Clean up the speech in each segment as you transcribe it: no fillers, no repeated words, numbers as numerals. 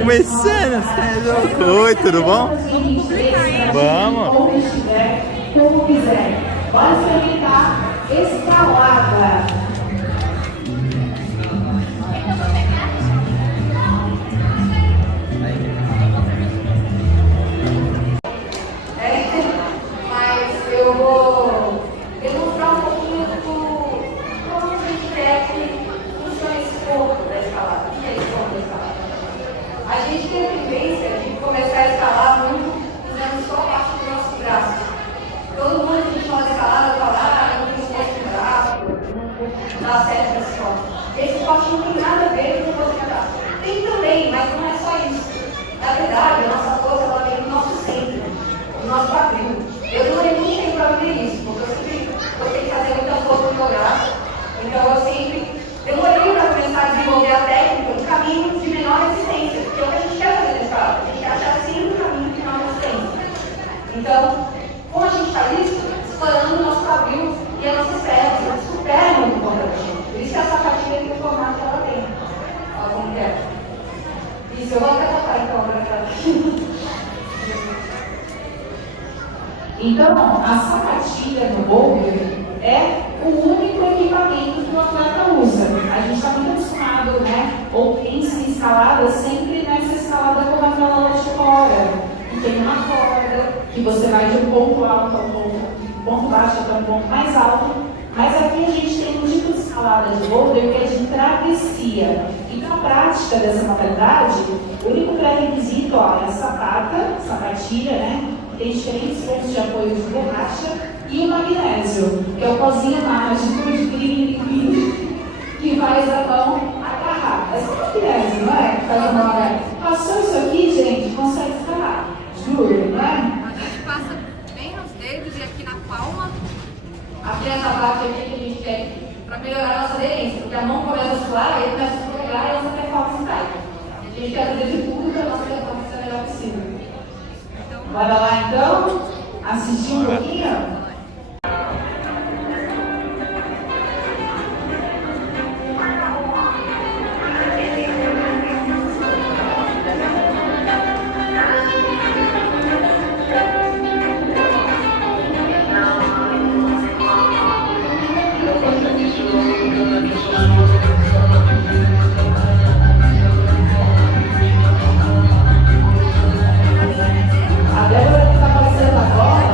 Começando, você é louco. Oi, tudo bom? Vamos. Como quiser. Bora experimentar escalada. Mas eu vou demonstrar um pouquinho como a gente quer que funcione esse corpo da escalada. O que é esse corpo da escalada? A gente tem a tendência de começar a escalar muito usando só a parte dos nossos braços. Todo mundo que fala de escalada fala, não tem esporte de braço, não dá certo esse esporte. Esse esporte não tem nada a ver com o esporte de braço. Tem também, mas não é só isso. Na verdade, a nossa força ela vem do nosso centro, do nosso quadril. Eu demorei muito tempo para ver isso, porque eu sempre gostei de fazer muita força no meu braço. Então eu sempre demorei para começar a desenvolver a técnica do caminho de menor resistência, porque é o que a gente quer fazer nesse caso. A gente quer achar sempre o caminho de menor resistência. Então, como a gente faz isso? Explorando o nosso quadril e as nossas pernas. Isso é muito importante. Por isso que a sapatilha tem o formato que ela tem. Olha como que é. Isso, eu vou até botar então para cá. Então, a sapatilha no boulder é o único equipamento que o atleta usa. A gente está muito acostumado, né? Ou pensa em escalada sempre nessa escalada como aquela lá de fora, que tem uma corda, que você vai de um ponto alto ao ponto baixo até um ponto mais alto. Mas aqui a gente tem um tipo de escalada de boulder que é de travessia. Então, a prática dessa modalidade, o único pré-requisito é a sapatilha, né? Tem diferentes pontos de apoio de borracha e o magnésio, que é o pozinho mágico de brilho que faz a mão agarrar. É só magnésio, não é? Faz a mão agarrar. Passou isso aqui, gente, consegue escalar. Juro, não é? A gente passa bem nos dedos e aqui na palma. Aqui nessa parte aqui que a gente quer para melhorar a nossa aderência, porque a mão começa a suar, aí começa a escorregar e a nossa performance cai. A gente quer fazer de tudo para a nossa performance ser a melhor possível. Bora lá então, assistir um pouquinho? A Débora que está passando agora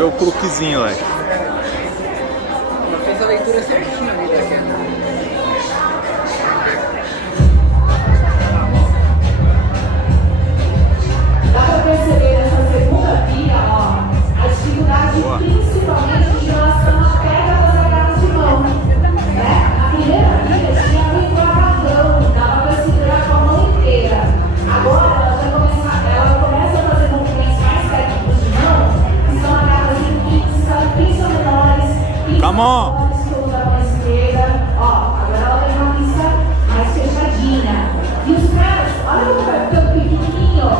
ver o croquezinho, Leque. Ela fez a leitura certinha ali da queda. Dá para perceber nessa segunda via, ó, a dificuldade principalmente em relação à pega das agarras de mão. Né? Na primeira via tinha muito agarrão, dava para segurar com a mão inteira. Agora ela começa a fazer movimentos mais técnicos de mão, que são agarras em pinça, pinça menores, pinça menores que usa a mão esquerda. Ó, agora ela tem uma pinça mais fechadinha. E os caras, olha como vai ficando pequenininho.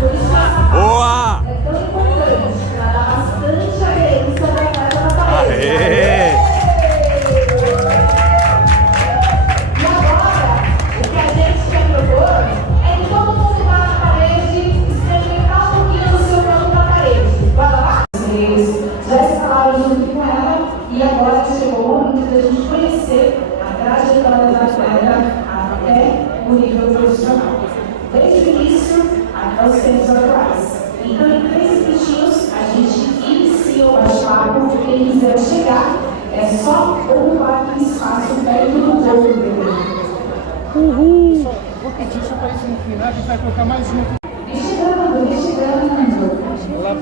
Por isso Boa! é tão importante para dar bastante aderência da casa na parede. Aê! E agora, o que a gente quer propor é que todo mundo vá na parede experimentar um pouquinho do seu canto na parede. Bora lá? Eles já escalaram junto com ela e agora chegou o momento da gente conhecer a trajetória da atleta até o nível profissional. Desde o início até os tempos atuais. Então, em 3 minutinhos, a gente inicia o bate-papo. Quem quiser chegar, é só ocupar aquele espaço perto do gol do bebê. Vou pedir só para isso inclinar, a gente vai colocar mais uma. Vem chegando. Lá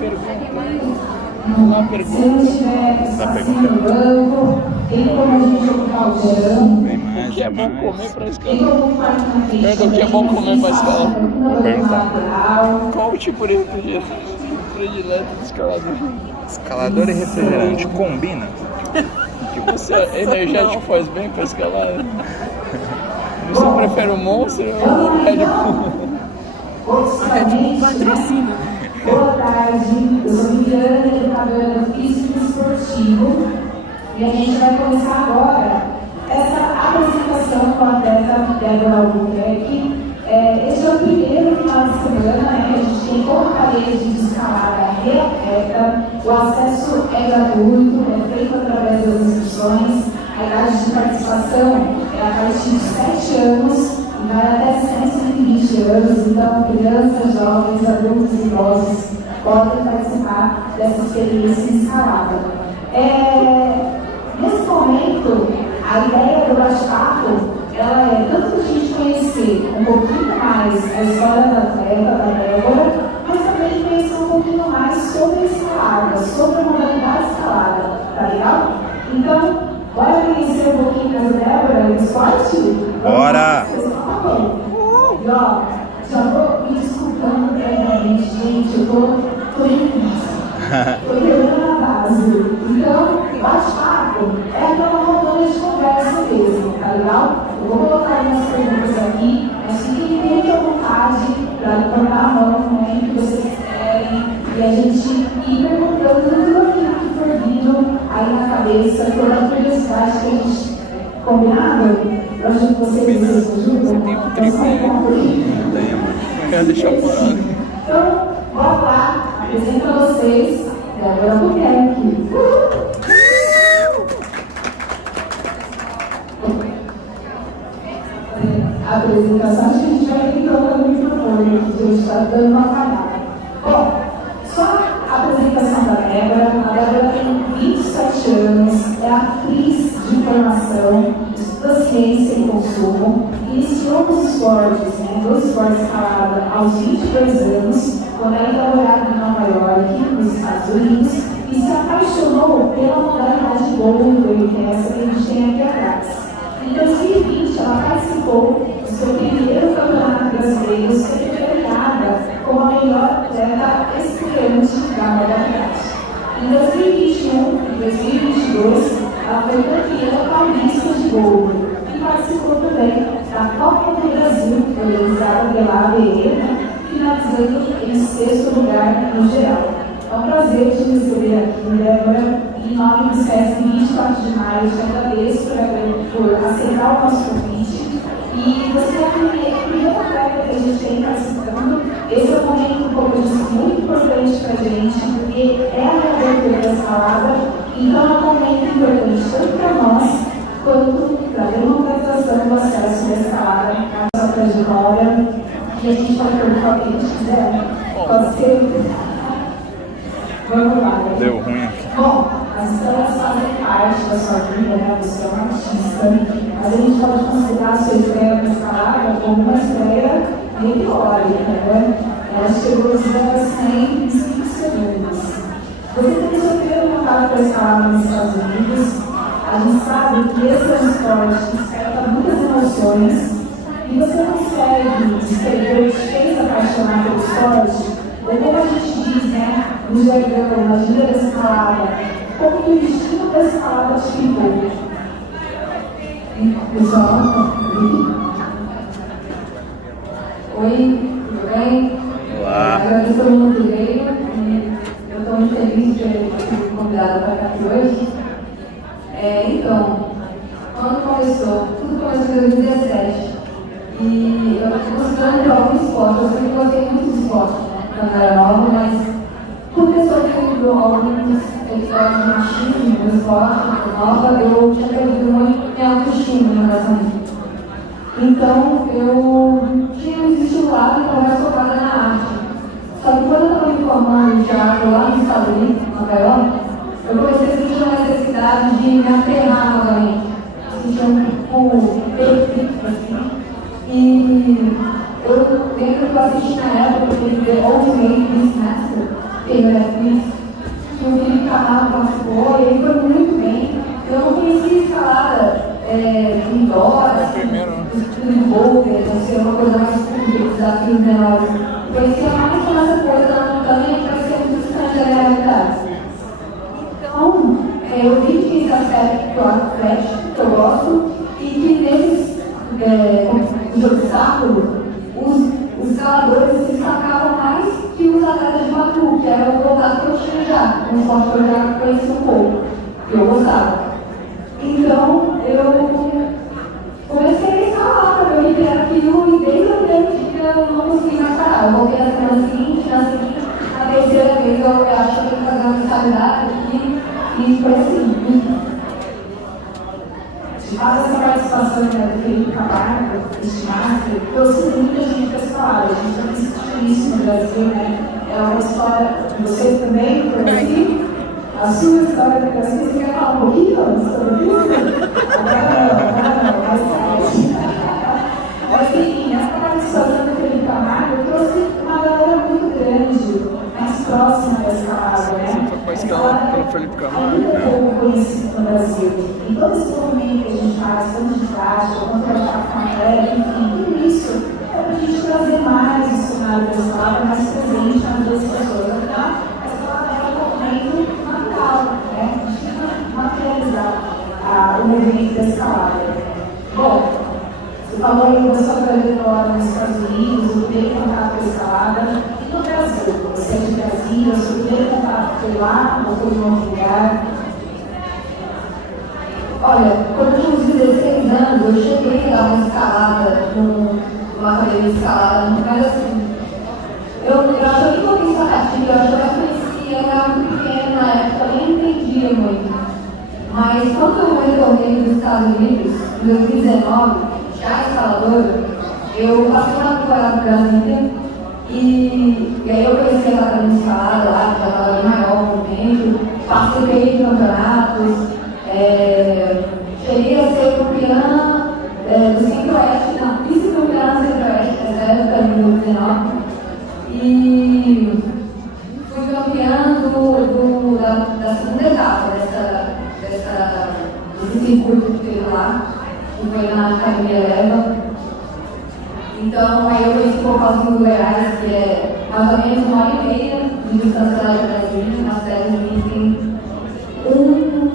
pergunta. Se não tiver espacinho no banco, tem como a gente ocupar o chão. O que é bom comer para escalar? Tem como ocupar na frente. Pergunta o que é bom comer para escalar. Vou perguntar. Qual o tipo de predileto do escalador? Escalador e refrigerante combina? Que você energético faz bem para escalar? Você prefere o Monster ou o Red Bull? Patrocínio. Boa tarde, eu sou Viviana, educadora físico e esportivo, e a gente vai começar agora essa apresentação com a atleta Débora Albuquerque. Este é o primeiro final de semana, né, que a gente tem com a parede de escalada reaberta. O acesso é gratuito, é feito através das inscrições. A idade de participação é a partir de 7 anos e vai até 120 anos. Então, crianças, jovens, adultos e idosos podem participar dessa experiência escalada. Nesse momento, a ideia do bate-papo ela é tanto a gente conhecer um pouquinho mais a história da atleta, da Débora, mas também conhecer um pouquinho mais sobre a escalada, sobre a modalidade escalada, tá legal? Então, bora conhecer um pouquinho da Débora e do esporte? Bora! E ó, já vou me desculpando previamente, gente, eu tô em casa. Tô quebrando a base. Então, bate-papo é aquela rodada de conversa mesmo, tá legal? Eu vou colocar algumas perguntas aqui, mas fiquem muito à vontade para levantar a mão no momento que vocês quiserem e a gente ir perguntando tudo aquilo que for vindo aí na cabeça, toda a curiosidade que a gente combinado. Eu acho que vocês ajudam. Tem um tripé. Quero deixar parado. Então, bora lá, apresento a vocês Débora Albuquerque. A apresentação, acho que a gente vai entrando no microfone, que a gente está dando uma falhada. Bom, só a apresentação da Débora. A Débora tem 27 anos, é atriz de formação, estuda ciência e consumo, iniciou nos esportes, dos esportes escalada aos 22 anos, quando ela ainda morava em Nova York, nos Estados Unidos, e se apaixonou pela modalidade de bowling, que é essa que a gente tem aqui atrás. Em 2020, ela participou do seu primeiro campeonato brasileiro, sendo premiada como a melhor atleta estreante da modalidade. Em 2021 e 2022, ela foi campeã paulista de bowling e participou também da Copa do Brasil, organizada pela ABE, finalizando em 6º lugar no geral. É um prazer te receber aqui, Débora. Em nome do SESC 24 de maio, te agradeço por aceitar o nosso convite. E você é a primeira atleta que a gente tem participando. Esse é um momento, como eu disse, muito importante para a gente, porque é a reabertura da escalada. Então, é um momento importante tanto para nós, quanto para a democratização do acesso da escalada à nossa trajetória. E a gente pode perguntar o que a gente quiser. Pode ser. Vamos lá. Deu ruim aqui. Bom, as estrelas fazem parte da sua vida, né? Você é um artista, mas a gente pode considerar a sua estreia na escalada como uma estreia meteórica, né? Ela chegou de 0 a 100 em 5 segundos. Você tem seu primeiro contato com a escalada nos Estados Unidos. A gente sabe que esse é um esporte que desperta muitas emoções e você consegue descrever o que fez apaixonar pelo esporte, ou como a gente diz, né, no jargão, na gíria da escalada, como que o destino da escalada te ficou. Pessoal, oi, tudo bem? Olá. Agradeço todo mundo que veio e eu estou muito feliz de ter sido convidada para cá aqui hoje. Então, quando começou, tudo começou em 2017 e eu estou gostando de algum esporte, eu sempre gostei muito de esporte, né, quando era nova, mas por ter sofrido alguns episódios de machismo no esporte, nova, eu tinha perdido muito minha autoestima no casamento. Então, eu tinha me desestimulado e estava mais focada na arte. Só que quando eu estava me formando em teatro lá nos Estados Unidos, em Nova York, eu comecei a sentir uma necessidade de me aterrar novamente, sentir um pouco perfeito, assim. E eu lembro que eu assisti na época o filme The Ultimate Beastmaster, que eu era Netflix, que o Felipe Camargo participou, e ele foi muito bem. Eu não conhecia escalada indoor, de boulder, não sei, uma coisa mais de desafios menores. Eu conhecia mais como essa coisa da montanha que parecia muito distante da realidade. Então, eu vi que esse aspecto que eu acho que eu gosto, e que nesses obstáculos, os escaladores se destacavam mais que os atletas de Batu, que era o voltado que eu tinha já, um esporte que eu já conhecia um pouco, que eu gostava. Então, eu comecei a escalar para eu ver aquilo, e desde o primeiro dia eu não consegui mais parar. Eu voltei na semana seguinte, na terceira vez eu acho que eu tenho que fazer uma mensalidade aqui, e foi assim. Após essa participação do Felipe Camargo, este master, trouxe muita gente para escalar. A gente não existe isso no Brasil, né? É uma história, você também conheci, a sua história do Brasil. Você quer falar um pouquinho sobre isso? Agora não, mais tarde. Mas enfim, essa participação do Felipe Camargo trouxe uma galera muito grande, mais próxima da escalada, né? Foi escalada pelo Felipe Camargo. Muito pouco conhecido no Brasil. E todo esse movimento que a gente faz, tanto de prática, quanto de café, enfim, tudo isso é para a gente trazer mais o cenário da escalada mais presente na vida das pessoas. Afinal, a escalada é um movimento natural, né? A gente tem que materializar o movimento da escalada. Bom, você falou aí da sua trajetória nos Estados Unidos, o primeiro contato com a escalada, e no Brasil. Você é de Brasília, o seu primeiro contato foi lá, ou foi em outro lugar? Olha, quando eu tinha uns 16 anos, eu cheguei a dar uma escalada numa academia de escalada, mas assim, eu achava que não tinha expectativa, eu achava que conhecia, eu era muito pequena na época, eu nem entendia muito. Mas quando eu retornei dos Estados Unidos, em 2019, já escaladora, eu passei uma temporada no Brasília, e aí eu conheci a academia de escalada lá, que já estava bem maior no momento, participei de campeonatos, cheguei a ser campeã do Centro-Oeste, não, vice-campeã do Centro-Oeste, nessa época, em 2019, e fui campeã da segunda etapa desse circuito que teve lá, que foi na Academia Leva. Então, aí eu conheci por causa do Goiás, que é mais ou menos 1h30 de distância lá de Brasília, na cidade de Minas, tem um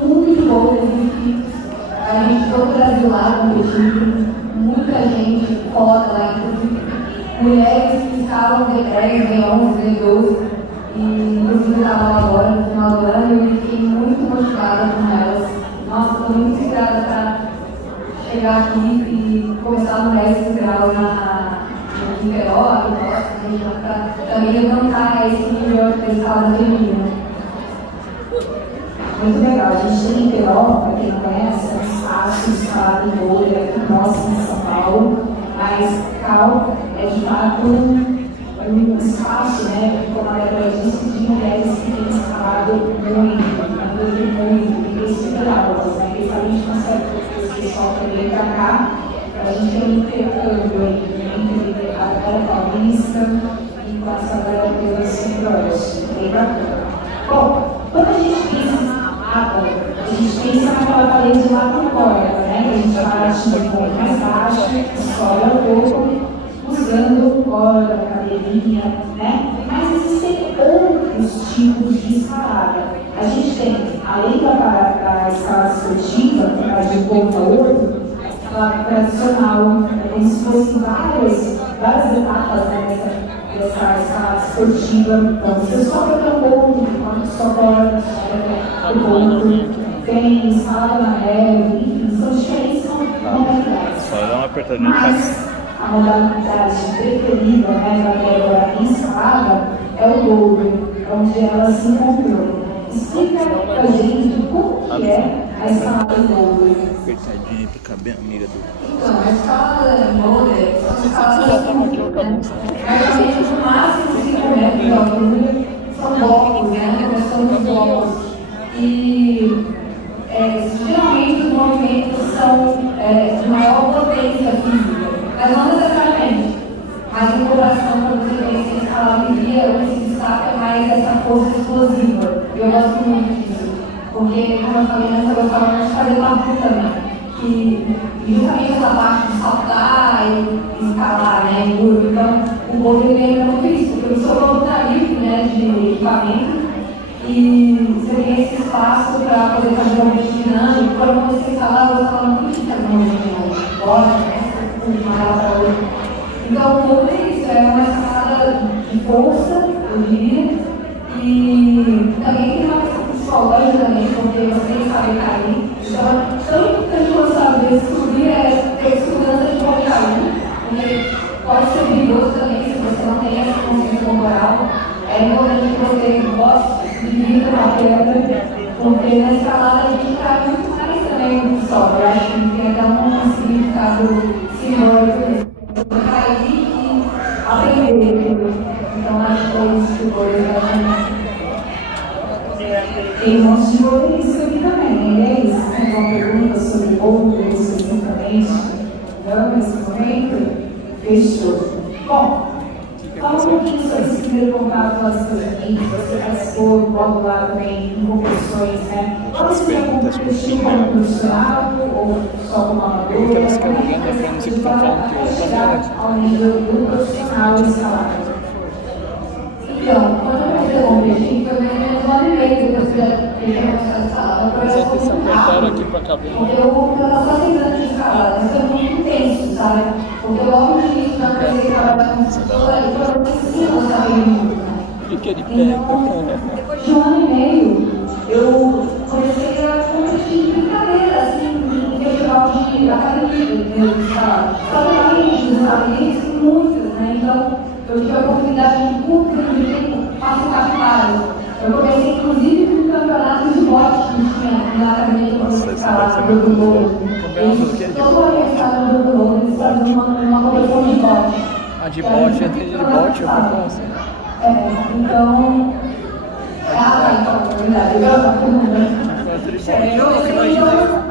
mundo de boulders e a gente todo o Brasil lá competindo, muita gente foda lá, inclusive mulheres que escalam D10, D11, D12, e inclusive eu estava lá agora no final do ano e fiquei muito motivada com elas. Nossa, estou muito inspirada para chegar aqui e começar no 10 graus no Niterói, para também levantar esse nível da escalada feminina. Muito legal, a gente tem Niterói, para quem não conhece, é um espaço escalado em boulder aqui próximo em São Paulo, mas Cal é de fato um espaço, né, como a Débora disse, de mulheres que têm escalado pessoal também para cá. A gente tem um intercâmbio aí entre a Glória Paulista e com essa galera do Centro-Oeste. Bem bacana. Bom, quando a gente pensa naquela parede lá por fora, né? A gente bate um pouco mais baixo, sobe um pouco, usando corda, cadeirinha, né? Mas existem outros tipos de escalada. A gente tem, além da escalada esportiva, que vai de um ponto ao outro, a escalada tradicional, é como se fossem várias etapas, né, dessa escalada esportiva. Então, você sobe até um ponto, só corda, sobe até o ponto, tem escalada na neve, enfim, são diferentes modalidades. Só dá uma apertadinha. Mas a modalidade preferida, né, da Débora em escalada é o dobro, onde ela se encontrou. Explica pra gente como que é a escalada em dobro. Apertadinha aí pra caber, amiga do. Então, a escalada em dobro são escaladas basicamente no máximo 5 metros de altura, são blocos, né, são blocos. E geralmente os movimentos são de maior potência física, mas não necessariamente. Mas em comparação com você ver essa escalada o que se destaca é mais essa força explosiva. Eu gosto muito disso, porque, como eu falei, nessa gostava muito de fazer tabu também. Que justamente essa parte de saltar e escalar, né, em grupo. Então, o bolo lembra muito isso, porque eu sou voluntarismo, né, de equipamento. E você tem esse espaço para poder fazer um movimento dinâmico. Quando você escalar, você fala muito de fazer um movimento dinâmico. Gosta, né? Então, tudo isso é uma escalada de força, eu diria, e também tem uma questão psicológica também, porque você tem que saber cair. Então, é tão importante você saber subir, ter segurança de qualquer cair, porque pode ser perigoso também se você não tem essa consciência corporal. É importante que você goste de vir para a queda, porque na escalada a gente cai muito mais também do que só. Eu acho que tem até um significado simbólico. Cair e aprender. Então, acho que é isso que o Boris tem um monte de Boris aqui também. É isso? Tem uma pergunta sobre Boris especificamente? Não, nesse momento? Fechou. Bom, fala um pouquinho sobre esse primeiro contato com as equipes. Você participou logo lá também em competições, né? Você já competiu como profissional ou só como amador? Ao nível do profissional escalado. Então, quando eu comecei a competir, foi mais ou menos 1 ano e meio depois que eu comecei a escalar. Porque eu estava só 6 anos de escalada, mas foi muito intenso, sabe? Porque logo no início, quando eu comecei a trabalhar com professora, eu preciso saber muito. Fica de pé. Então, depois de 1 ano e meio, eu comecei a competir em brincadeira, assim, em festival de academia de escalada. Só que academia dos Estados Unidos tem muitas, né? Então, eu tive a oportunidade de participar de vários. Eu comecei, inclusive, com campeonatos de bote que tinha na academia que eu comecei a escalar no Bruno Louro. Todo o aniversário do Bruno Louro, eles faziam uma competição de bote. A de bote, eu entendi de bote, eu fui assim. Então... então, verdade, eu estava perguntando.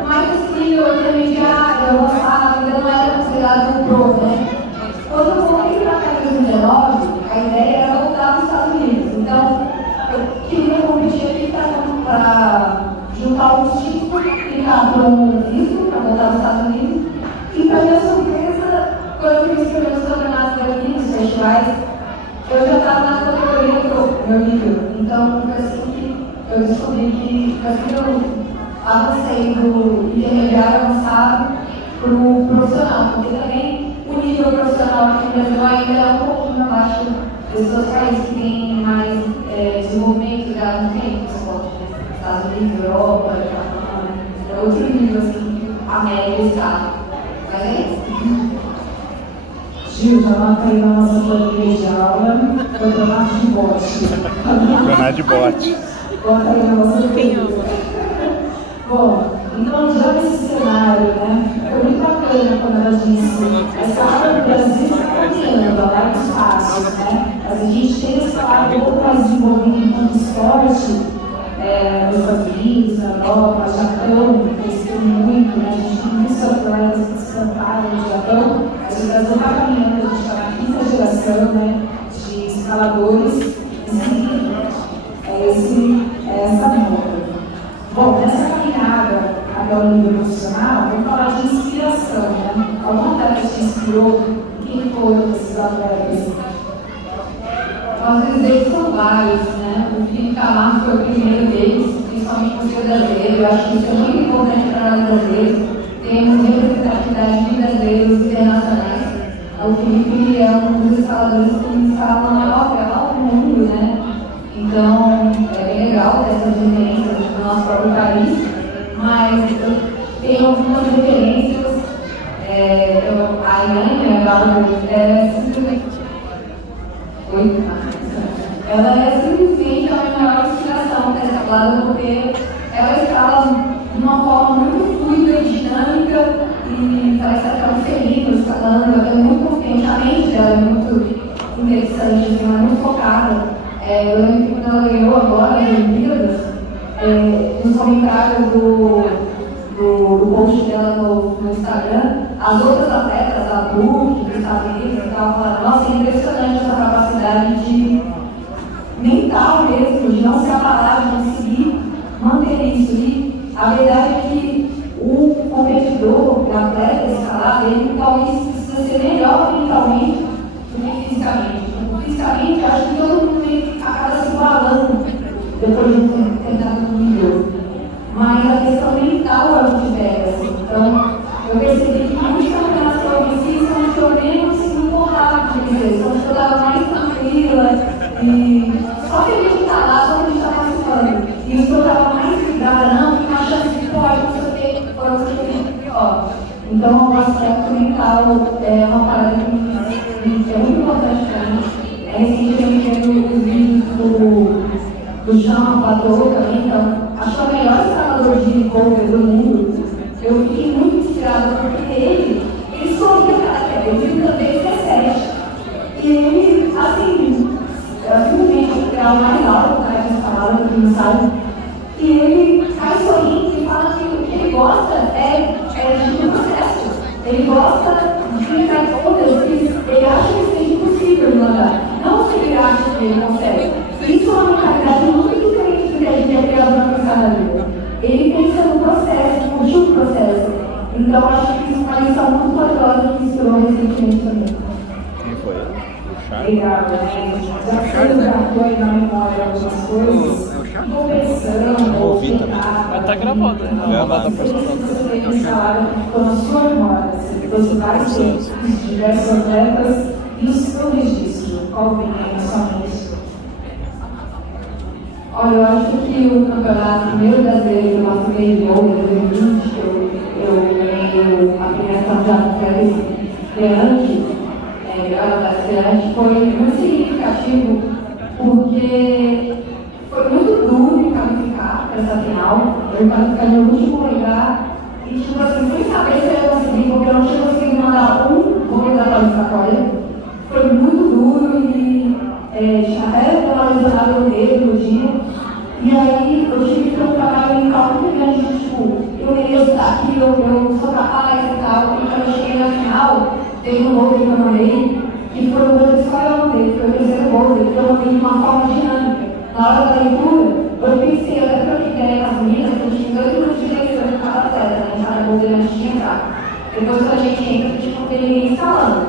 Mas assim, eu intermediário, avançado, ainda não era considerado um pro, né? Quando eu voltei para cá em 2019, a ideia era voltar para os Estados Unidos. Então, eu queria competir aqui para juntar os títulos, ficar por um visto para voltar para os Estados Unidos. E, para minha surpresa, quando eu fui escrever os campeonatos daqui, nos festivais, eu já estava na categoria do meu nível. Então, foi assim que eu descobri que eu avancei do intermediário avançado para o profissional, porque também o nível profissional aqui no Brasil ainda é um pouquinho abaixo dos outros países que têm mais desenvolvimento, já não tem esporte, né? Estados Unidos, Europa, Japão, é outro nível, assim, a média está. Mas é isso. Gil, já marca aí na nossa planilha de aula, campeonato de bote. Campeonato de bote. Bota aí na nossa planilha. Bom, então já nesse cenário, né, foi muito bacana quando ela disse, a escalada do Brasil está caminhando a vários passos, né, mas a gente tem a escalada um pouco mais desenvolvida enquanto esporte, nos Estados Unidos, na Europa, Japão, cresceu muito, né, a gente tem visto colegas que despontaram de Japão, a gente está caminhando, a gente está na quinta geração, né, de escaladores, essa moda. Bom, nessa caminhada até o nível profissional, vou falar de inspiração, né? Alguma atleta te inspirou? Quem foram esses atletas? Às vezes eles são vários, né? O Felipe Camargo foi o primeiro deles, principalmente por ser brasileiro. Eu acho que isso é muito importante para nós brasileiros. Temos representatividade de brasileiros internacionais. O Felipe é um dos escaladores que escala na maior grau do mundo, né? Então, é bem legal ter essas referências do nosso próprio país, mas eu tenho algumas referências. A Iane, ela é simplesmente a minha maior inspiração para escalada, porque ela escala de uma forma muito fluida e dinâmica e parece que ela está feliz escalando. Ela é muito confiante, a mente dela é muito interessante, assim, ela é muito focada. Eu lembro que quando ela ganhou agora as Olimpíadas, nos comentários do post dela no Instagram, as outras atletas, a Brooke, dos Estados Unidos, estavam falando, nossa, é impressionante essa capacidade de mental mesmo, de não se abalar, de conseguir manter isso. E a verdade é que o competidor, o atleta escalado, ele talvez precisa ser melhor mentalmente do que fisicamente. Fisicamente, eu acho que todo mundo acaba se igualando depois de um determinado nível. Mas a questão mental é o que pega. Então, eu percebi que muitos campeonatos que eu venci são os que eu menos me importava de vencer, são os que eu estava mais tranquila e só feliz de estar lá, só feliz de estar participando. E os que eu estava mais ligada, não, tem uma chance de pode, não sei o que, foram os que eu fiz pior. Então, o aspecto mental é uma parada que é muito importante para mim. Recentemente eu vi os vídeos do Jean Patou também, então acho que é o melhor escalador de cover do mundo. Eu fiquei muito inspirada porque ele sorria cada queda, ele também recebe. E ele, assim, simplesmente é o mais alto cara de escalada, para quem não sabe. E ele sai sorrindo e fala que o que ele gosta é de processo. Ele gosta de ficar em todas, ele acha que seja impossível de mandar. Não se ele acha que ele consegue. Isso é uma mentalidade muito diferente do que a gente é criado na nossa vida. Ele pensa no processo, curte o processo. Então, acho que isso é uma lição muito poderosa que inspirou recentemente também. Quem foi? O Charles? Obrigada, gente. Já foi aí na memória algumas coisas. Estou pensando, vou tentar. Mas tá gravado, né? Não vai dar pra Vocês falaram que ficou na sua memória. Você trouxe vários diversos atletas e o seu registro. Qual vem aí na sua mente? Olha, eu acho que o campeonato primeiro brasileiro, o nosso meio de ouro, em 2020, eu ganhei a premiação da Félix Ferrante, foi muito significativo, porque foi muito duro me qualificar para essa final. Eu qualifiquei no último lugar e, tipo assim, sem saber se eu ia conseguir, porque eu não tinha conseguido mandar voo da qualificatória. Foi muito duro e até eu estava lesionada no dedo no dia. E aí eu tive que ter um trabalho mental muito grande, tipo, eu queria estar aqui, eu sou capaz e tal. E quando eu cheguei na final, teve um gol que eu mandei, que foi o gol de só eu mandei, foi o terceiro gol, que eu mandei de uma forma dinâmica. Na hora da leitura, eu pensei, eu até troquei ideia com as meninas, que eu tinha 2 minutos de leitura de cada atleta, né? Cada gol dele antes de entrar. Depois que a gente entra, a gente não tem ninguém escalando.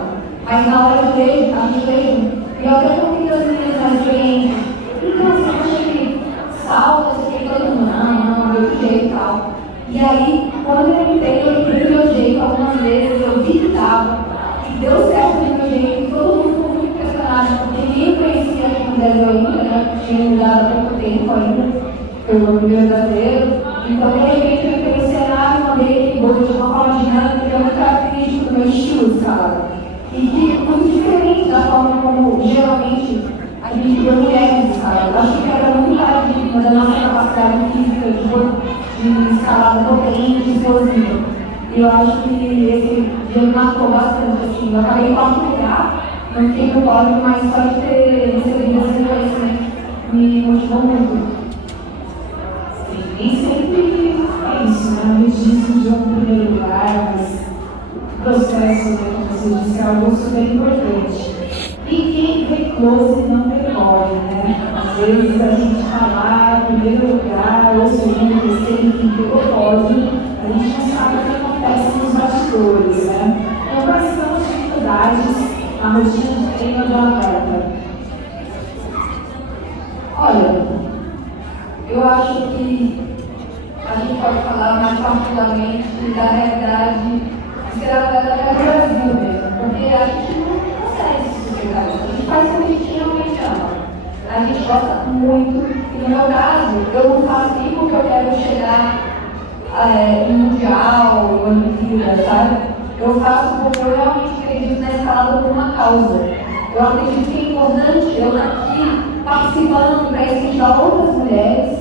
Mas na hora de ler, a gente lê junto. E eu até contei das meninas mais experientes. Então, assim, eu achei que salta, eu fiquei todo mundo, não, deu de jeito e tal. E aí, quando eu entrei do meu jeito algumas vezes, eu vi que dava. E deu certo do meu jeito, e todo mundo ficou muito impressionado, porque ninguém conhecia aqui no Brasil ainda, né? Tinha mudado há pouco tempo ainda, foi o meu primeiro brasileiro. Então, de repente, eu entrei no cenário, mandei aquele gol de uma forma dinâmica, que é muito característico do meu estilo de escalada. E que é muito diferente da forma como, geralmente, a gente vê mulheres escalar. Eu acho que era muito paradigma da nossa capacidade física de escalada potente, explosiva. E eu acho que esse dia me marcou bastante, assim. Eu acabei em 4º lugar, não fiquei no pódio, mas só de ter recebido esse reconhecimento me motivou muito. Nem sempre é isso, né? O registro de um primeiro lugar, mas super importante. E quem vê close não vê mole, né? Às vezes a gente está lá, em primeiro lugar, ou segundo, terceiro, enfim, pelo pódio, a gente não sabe o que acontece nos bastidores, né? Então, quais são as dificuldades na rotina de treino do atleta? Olha, eu acho que a gente pode falar mais particularmente da realidade de ser atleta até no Brasil mesmo, porque a gente não consegue se sustentar isso. A gente faz o que a gente realmente ama. A gente gosta muito, e no meu caso, eu não faço nem porque eu quero chegar em mundial, em Olimpíada, sabe? Eu faço porque eu realmente acredito na escalada por uma causa. Eu acredito que é importante eu estar aqui participando para incentivar outras mulheres,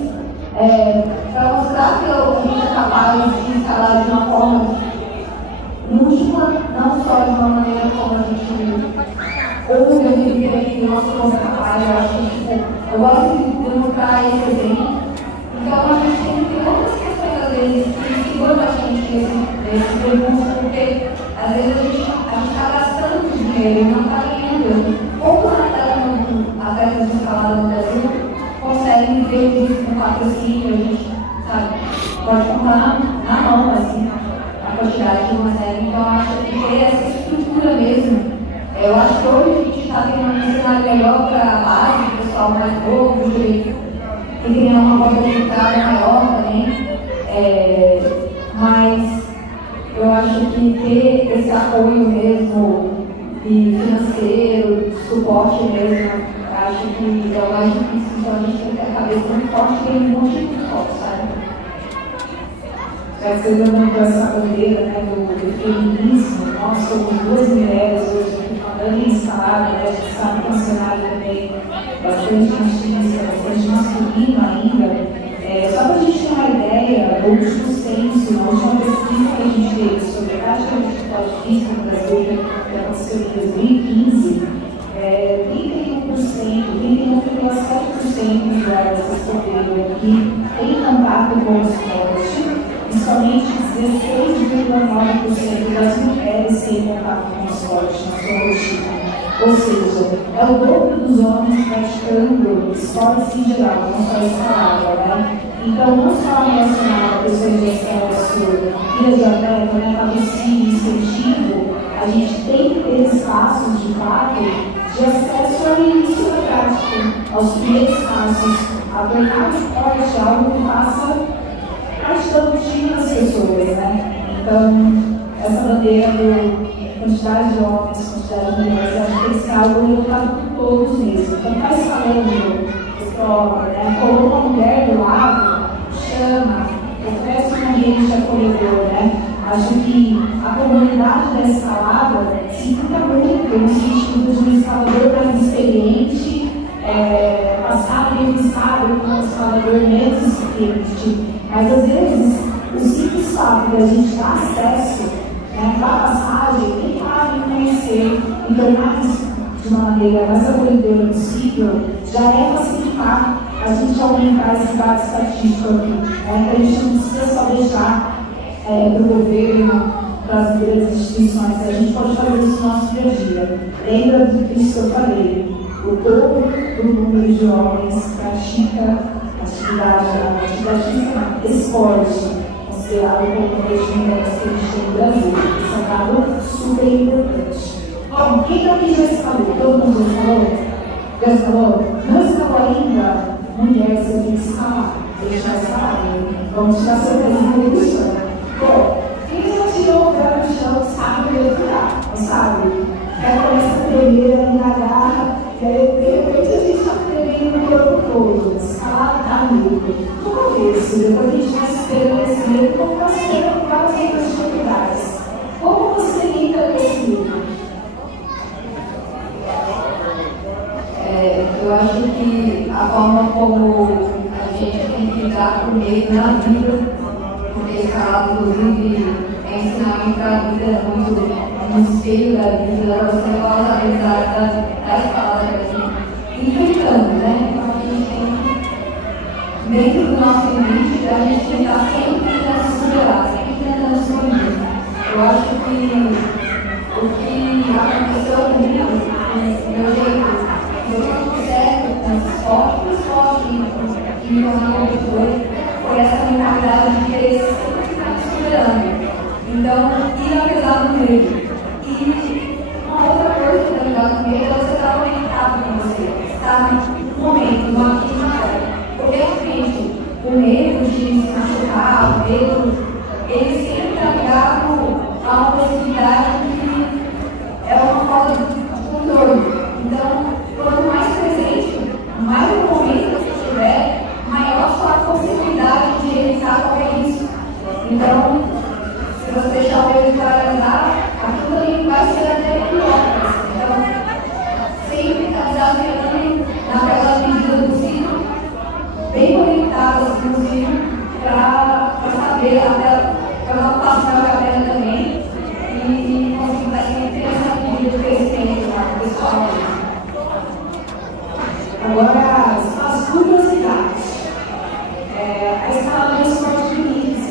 para mostrar que a gente é capaz de escalar de uma forma múltipla, não só de uma maneira como a gente ouve a vida que nós somos capazes. Eu acho que eu gosto de demonstrar esse exemplo. Então a gente tem que ter outras questões, às vezes, que seguram a gente nesse percurso, porque às vezes a gente está gastando dinheiro e não está ganhando. Poucos atletas de escalada no Brasil conseguem ver isso com patrocínio, a gente sabe, pode contar na mão assim, a quantidade que consegue. Então eu acho que ter essa estrutura mesmo, eu acho que hoje a gente está tendo um cenário melhor para a base, o pessoal mais novo, que tem uma oportunidade maior também, mas eu acho que ter esse apoio mesmo e financeiro, suporte mesmo, acho que é o mais difícil. Então a gente tem que ter a cabeça muito forte e um monte muito forte, sabe? Você levantou essa bandeira, né, do feminismo. Nós somos duas mulheres hoje aqui falando em escalada, né? A gente está num cenário também bastante machista, bastante masculino ainda. Só para a gente ter uma ideia, o último censo, a última pesquisa que a gente fez sobre a taxa de atividade física no Brasil, que aconteceu em 2015, 31,7% dos jovens responderam que tem contato com o esporte, e somente 16,9% das mulheres têm contato com o esporte na sua rotina. Ou seja, é o dobro dos homens praticando esportes em geral, não só escalada, né? Então, não só relacionado a pessoas de acesso, guias de atleta, né, patrocínio, incentivo, a gente tem que ter espaços de fato de acesso ao início da prática, aos primeiros passos, a tornar o esporte algo que faça parte da rotina das pessoas, né? Então, essa bandeira do quantidade de homens, quantidade de mulheres, acho que esse algo é lutado por todos mesmo. Então, faz falando, prova, né? Coloca a mulher do lado, chama, oferece um ambiente acolhedor, né? Acho que a comunidade da escalada se implica muito no sentido de um escalador mais experiente, passar a entrevistado com um escalador menos experiente. Mas às vezes o simples fato de a gente dar acesso, né, dar passagem, tentar me conhecer e tornar isso de uma maneira mais acolhedora possível, já é facilitar a gente aumentar esse dado estatístico aqui. Né? A gente não precisa só deixar para o governo, para as grandes instituições, a gente pode fazer isso no nosso dia a dia. Lembra disso que eu falei? O dobro do número de homens pratica atividade esporte, considerado como um investimento que a gente tem no Brasil. Isso é um dado super importante. Bom, quem aqui já escalou? Todo mundo já escalou? Já escalou? Não escalou ainda? Mulher, você tem que escalar. Deixar escalar. Vamos tirar surpresa disso. Bom, quem já tirou o pé no chão sabe que ele tirar, não sabe? Aí começa a tremer, a agarra, e aí de repente a gente está tremendo no corpo todo. Escalar dá medo. No começo, depois a gente vai superando esse medo, como vai superando várias outras dificuldades. Como você lida com esse medo? Eu acho que a forma como a gente tem que lidar com o medo na vida, porque escalar, inclusive, é ensinamento para a vida, muito espelho da vida, para você não apesar da escalada que a gente enfrentando, né? Então a gente tem que, dentro do nosso limite, a gente tentar sempre tentando superar, sempre tentando subir. Eu acho que o que aconteceu comigo, meu jeito, eu não certo com esse esporte, que me tornou foi essa mentalidade de querer sempre ficar superando. Então, ir apesar do medo. E uma outra coisa que está ligado com medo é você estar conectado com você, estar no momento, no aqui e na hora. Porque realmente, o medo de se machucar, o medo, ele sempre está ligado a uma possibilidade que é uma falta de controle. Então, quanto mais presente, mais no momento que você estiver, maior sua possibilidade de evitar qualquer risco. Então, se você deixar o medo paralisar, aquilo ali vai ser até pior. Então, sempre está desafiando naquela medida do possível, bem conectadas, inclusive, para saber, para não passar a cabeça também e conseguir ter essa medida de crescimento para o pessoal. Agora, as curiosidades. A escala do esporte de níveis,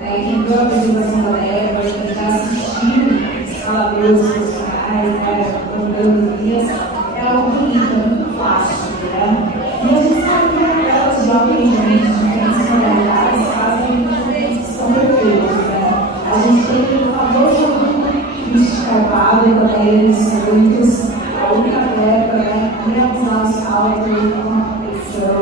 quem viu a apresentação da Débora, quem já assistiu escaladores profissionais, andando guias, é algo bonito, é muito fácil, né? E a gente sabe que aquelas de aprendimento de diferentes modalidades fazem competição perfeita, né? A gente tem o famoso Cristian Carvalho, também eles muitos, a única atleta, né? Realizar o salto uma competição.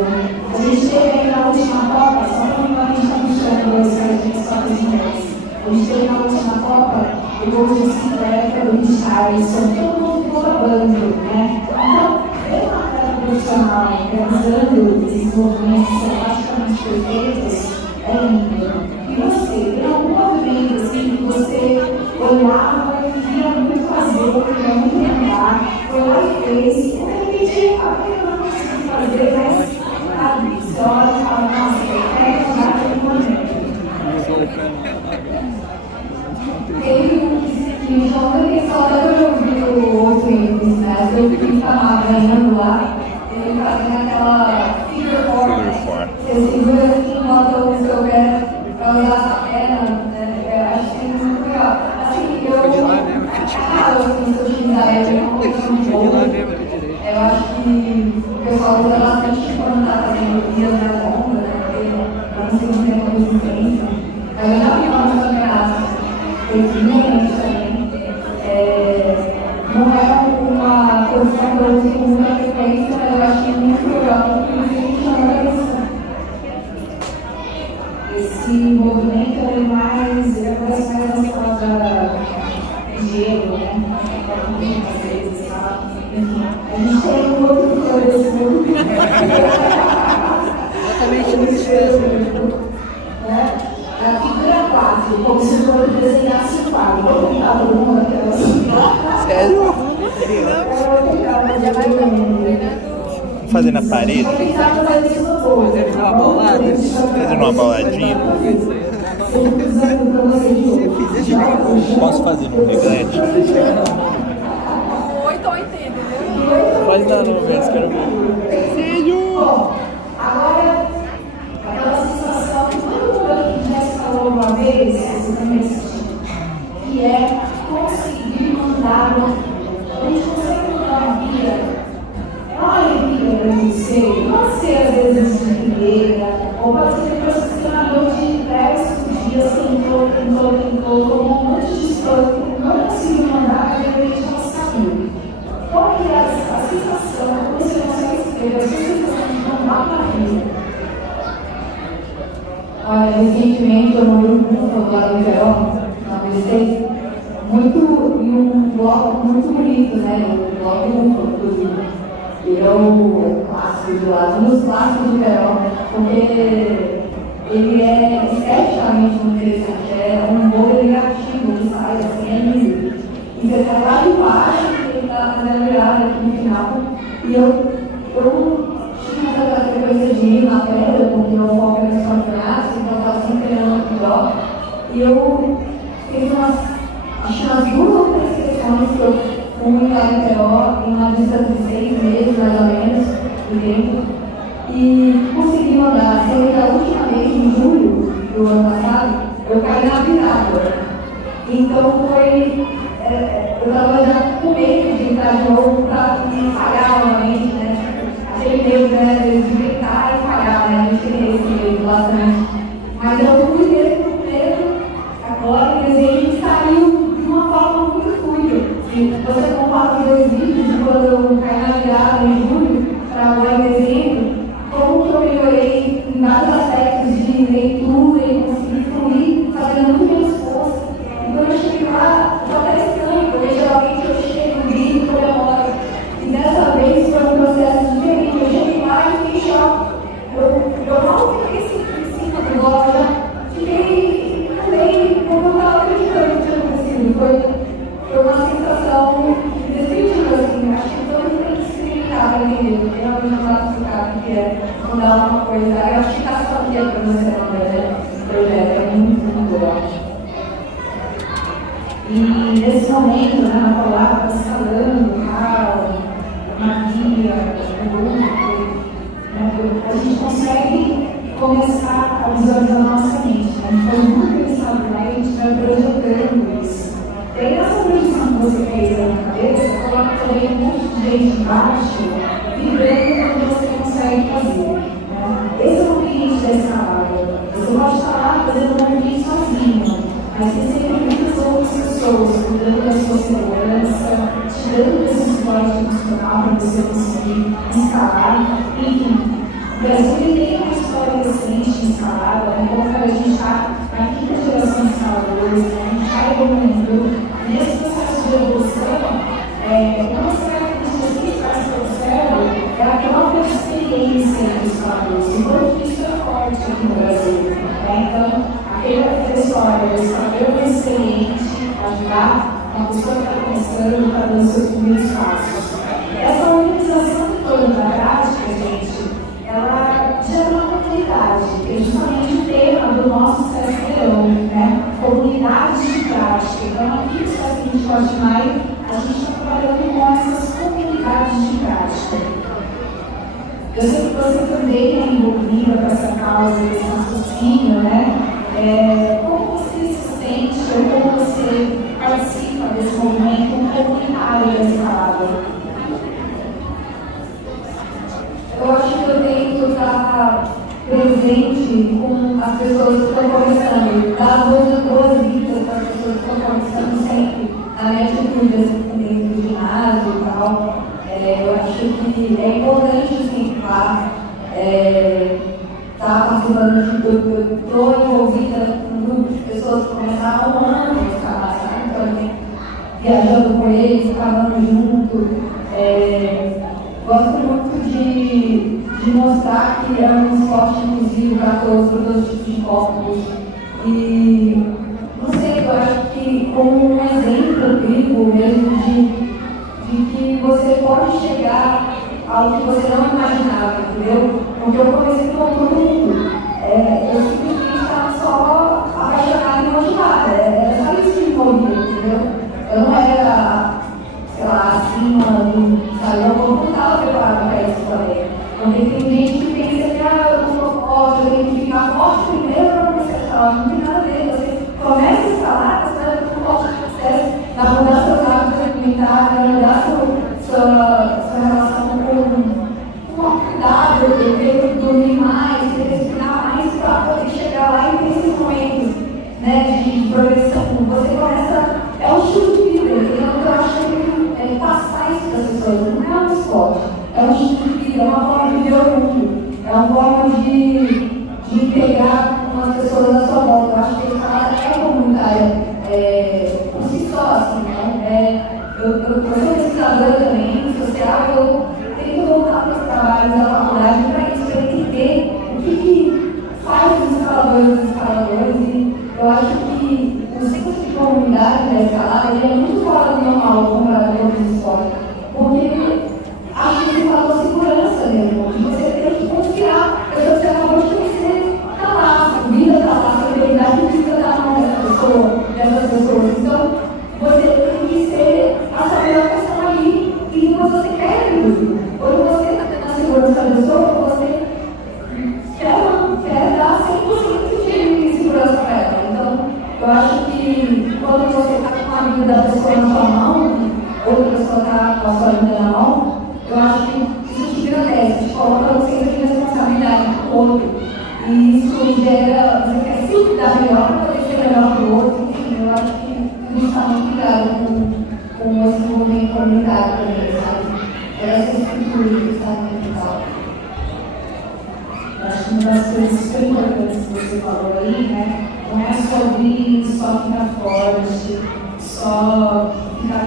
A gente teve aí na última Copa, só para não a gente está puxando dois que a gente só fez mulheres. A gente teve na última Copa o gol de bicicleta do Richarlison, todo mundo ficou babando, né? Então, tem uma atleta profissional realizando esses movimentos que são praticamente perfeitos, é lindo. E você, tem algum movimento assim que você olhava e queria muito fazer, queria muito lembrar, foi lá e fez, ou de repente até não consegui fazer, mas você olha e fala, nossa, eu quero usar aquele momento. Teve um que já não só dá para ouvir o outro né? Eu estava ganhando lá, ele fazendo aquela figure four. Você segura assim, bota o seu pé para usar essa perna, né? Acho que é muito legal. Assim, eu assim, se eu utilizar ele, não muito bom. Eu acho que o pessoal usa bastante quando está fazendo dias na onda, né? Porque não sei se tem uma resistência. Mas eu já vi uma campeonato. Efetivamente também, não é uma posição que eu uso com muita frequência, mas eu acho que é muito legal, porque me chamou a atenção. Esse movimento é mais, ele aparece mais na escala de gelo, né? Às vezes, tá? Enfim, a gente tem um outro fã desse movimento. Exatamente no espaço. A figura 4, como se fosse desenhasse o quadro. Vou tentar todo mundo aqui assim. Sério? Já vai Fazer na parede? Fazendo uma bolada. Fazendo uma baladinha? Posso fazer no reglete? 8 ou 80, entendeu? Faz nada não, mas quero ver. Agora, aquela sensação que todo mundo aqui já se falou uma vez, você também sentiu, que é conseguir mandar uma vida. A gente consegue mandar uma vida. É uma alegria para gente ser, pode ser às vezes de primeira, ou pode ser depois que você tem uma noite de 10 dias, tentou, tomou um monte de história, não conseguiu mandar, de repente ela saiu. Qual que é a sensação, como você consegue escrever, a sensação de mandar uma vida? Olha, recentemente eu mandei um grupo lá no Verão, na BBC, muito, em um bloco muito bonito, né? Um bloco inclusive. Ele é o clássico de lá, um dos clássicos de Verão, porque ele é esteticamente muito interessante, é um bolo negativo, que sai assim, é lindo. E você sai lá de baixo, e ele está fazendo virada aqui no final, e eu tinha essa frequência de ir na pedra, porque eu foco nos campeonatos, então eu estava sempre treinando melhor. E eu fiz acho que umas 2 ou 3 sessões que eu fui lá em Teró, em uma distância de 6 meses, mais ou menos, de tempo, e consegui mandar. Sendo que a última vez, em julho do ano passado, eu caí na virada. Então foi eu estava já com medo de entrar de novo para falhar novamente, né? Aquele medo, né, de inventar e falhar, né? A gente tem esse medo bastante. Mas eu fui mesmo com medo, agora, e desenho saiu de uma forma muito fluida. Se você compara os dois vídeos, de quando eu caí na virada em julho, para agora em dezembro, como que eu melhorei em vários aspectos de leitura e conseguir fluir, fazendo muito menos força. E quando eu cheguei lá, eu estava estranho, porque geralmente eu chego, grito, comemoro. E dessa vez foi um processo diferente. Eu cheguei lá e fiquei em choque. Eu mal fiquei em cima do bloco, já fiquei também, como eu estava acreditando que tinha acontecido. Foi uma sensação indescritível, assim. Acho que todo mundo tem que experimentar para entender, porque realmente não dá para explicar o que é mandar uma coisa. Eu acho que está só aqui para você, né? Esse projeto é muito legal. E nesse momento, né, na palavra, escalando, Carl, Maria, o grupo, né, a gente consegue começar a visualizar a nossa mente. Né? A gente foi muito pensado lá e a gente vai projetando isso. E aí, essa projeção que você fez na cabeça, coloca também um monte de gente embaixo, vibrando quando você consegue fazer. Né? Esse é o ambiente da escalada. Você pode estar lá fazendo um ambiente sozinho, mas tem sempre muitas outras pessoas cuidando da sua segurança, te dando esse suporte emocional para você conseguir escalar. Enfim, o Brasil tem uma história recente de escalada, né? Como a gente está na quinta geração de escaladores, né? A gente está evoluindo. Nesse processo de evolução, uma das características principais que eu observo é a própria experiência dos escaladores. O quanto isso é forte aqui no Brasil. Então, aquela história, o escalador é experiente, ajudar uma pessoa que está começando, está dando seus primeiros passos. Essa organização toda da prática, gente, ela gera uma comunidade, que é justamente o tema do nosso Sesc-Verão, né? Comunidades de prática. Então, aqui no Sesc 24 de Maio, a gente está trabalhando com essas comunidades de prática. Eu sei que você também é envolvida com essa causa, esse raciocínio, né? Como você se sente ou como você participa desse movimento comunitário da escalada? Eu acho que eu tenho que estar presente com as pessoas que estão começando, dar boas dicas para as pessoas que estão começando sempre, na minha atitude dentro do ginásio e tal. Eu acho que é importante, assim, estar participando de grupo. Eu estou envolvida com um grupo de pessoas que começaram há um ano a escalar, sabe? Então, viajando com eles, escalando junto. Gosto muito de mostrar que é um esporte inclusivo para todos os tipos de corpos. E, não sei, eu acho que como um exemplo vivo mesmo de que você pode chegar ao que você não imaginava, entendeu? Porque eu comecei com todo mundo. Eu simplesmente estava só apaixonada e motivada. Era só isso que me movia, entendeu? Eu não era, sei lá, acima do salão, eu não estava preparada para isso também. Porque tem gente que pensa que eu não sou forte, eu tenho que ficar forte primeiro para começar a escalar. Não tem nada a ver. Você começa a escalar, você vai ter um forte processo, vai mudar seus hábitos alimentares, vai mudar sua relação com o cuidado, ter que dormir mais, ter que respirar mais para poder chegar lá e ter esses momentos, né, de progressão. Você começa, é um estilo de vida, então eu acho que passar isso para as pessoas, não é um esporte, é um estilo de vida, é uma forma de viver o mundo, é uma forma de integrar com as pessoas à sua volta. Eu acho que a escalada é comunitária por si só, assim, né? Eu sou pesquisadora também, social, eu tenho que voltar para os trabalhos da faculdade para isso, para entender o que faz os escaladores, e eu acho que o senso de comunidade da escalada ele é muito fora do normal comparado com outros esportes, porque acho que você falou segurança mesmo, e você tem que confiar, você acabou de conhecer, está lá, a vida está lá, a liberdade física está na mão dessas pessoas, então você tem que ser a melhor pessoa ali, e depois você quer isso. Quando você está tendo a segurança da pessoa, você quer dar 100% de segurança para ela. Então, eu acho que quando você está com a vida da pessoa na sua mão, E isso gera, você quer se dar melhor para poder ser melhor para o outro. Enfim, eu acho que a gente está muito ligado com esse movimento comunitário também, sabe? Essa estrutura que está mental. Acho que uma das coisas super importantes que você falou aí, né? Não é sobre só ficar forte, só ficar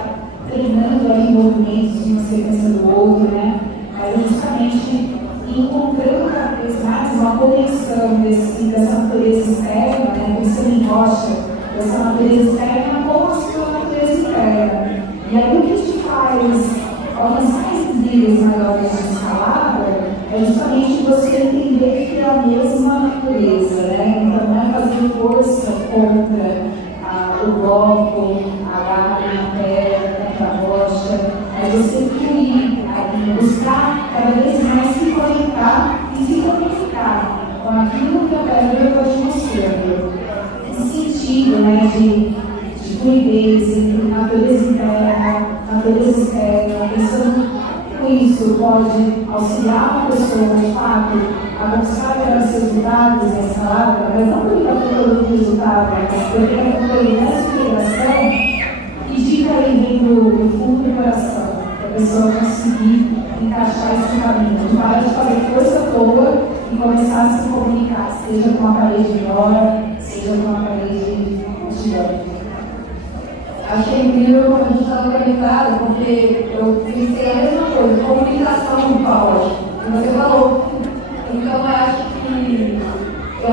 treinando ali movimentos de uma sequência do outro, né? Mas é justamente encontrando cada vez mais uma conexão dessa natureza externa, né? Desse linguagem, dessa natureza externa com a sua natureza interna. E aí o que te faz alcançar esses níveis maiores de escalada é justamente você entender que é a mesma natureza, né? Então não é fazer força contra o bloco, a árvore, a terra, a rocha, é você fluir, buscar cada vez mais se conectar e se conectar com aquilo que a pedra está te mostrando. Esse sentido, né, de fluidez entre natureza interna, natureza externa, pensando com isso pode auxiliar uma pessoa, de fato, a buscar melhores resultados na escalada, mas não porque está procurando resultado, mas porque está procurando essa integração e dica aí vem do fundo do coração, para a pessoa conseguir encaixar esse caminho, de parar de fazer força à toa e começar a se comunicar, seja com uma parede menor, seja com uma parede gigante. Achei incrível quando a gente estava conectado, porque eu pensei a mesma coisa, comunicação grupal, que você falou. Então eu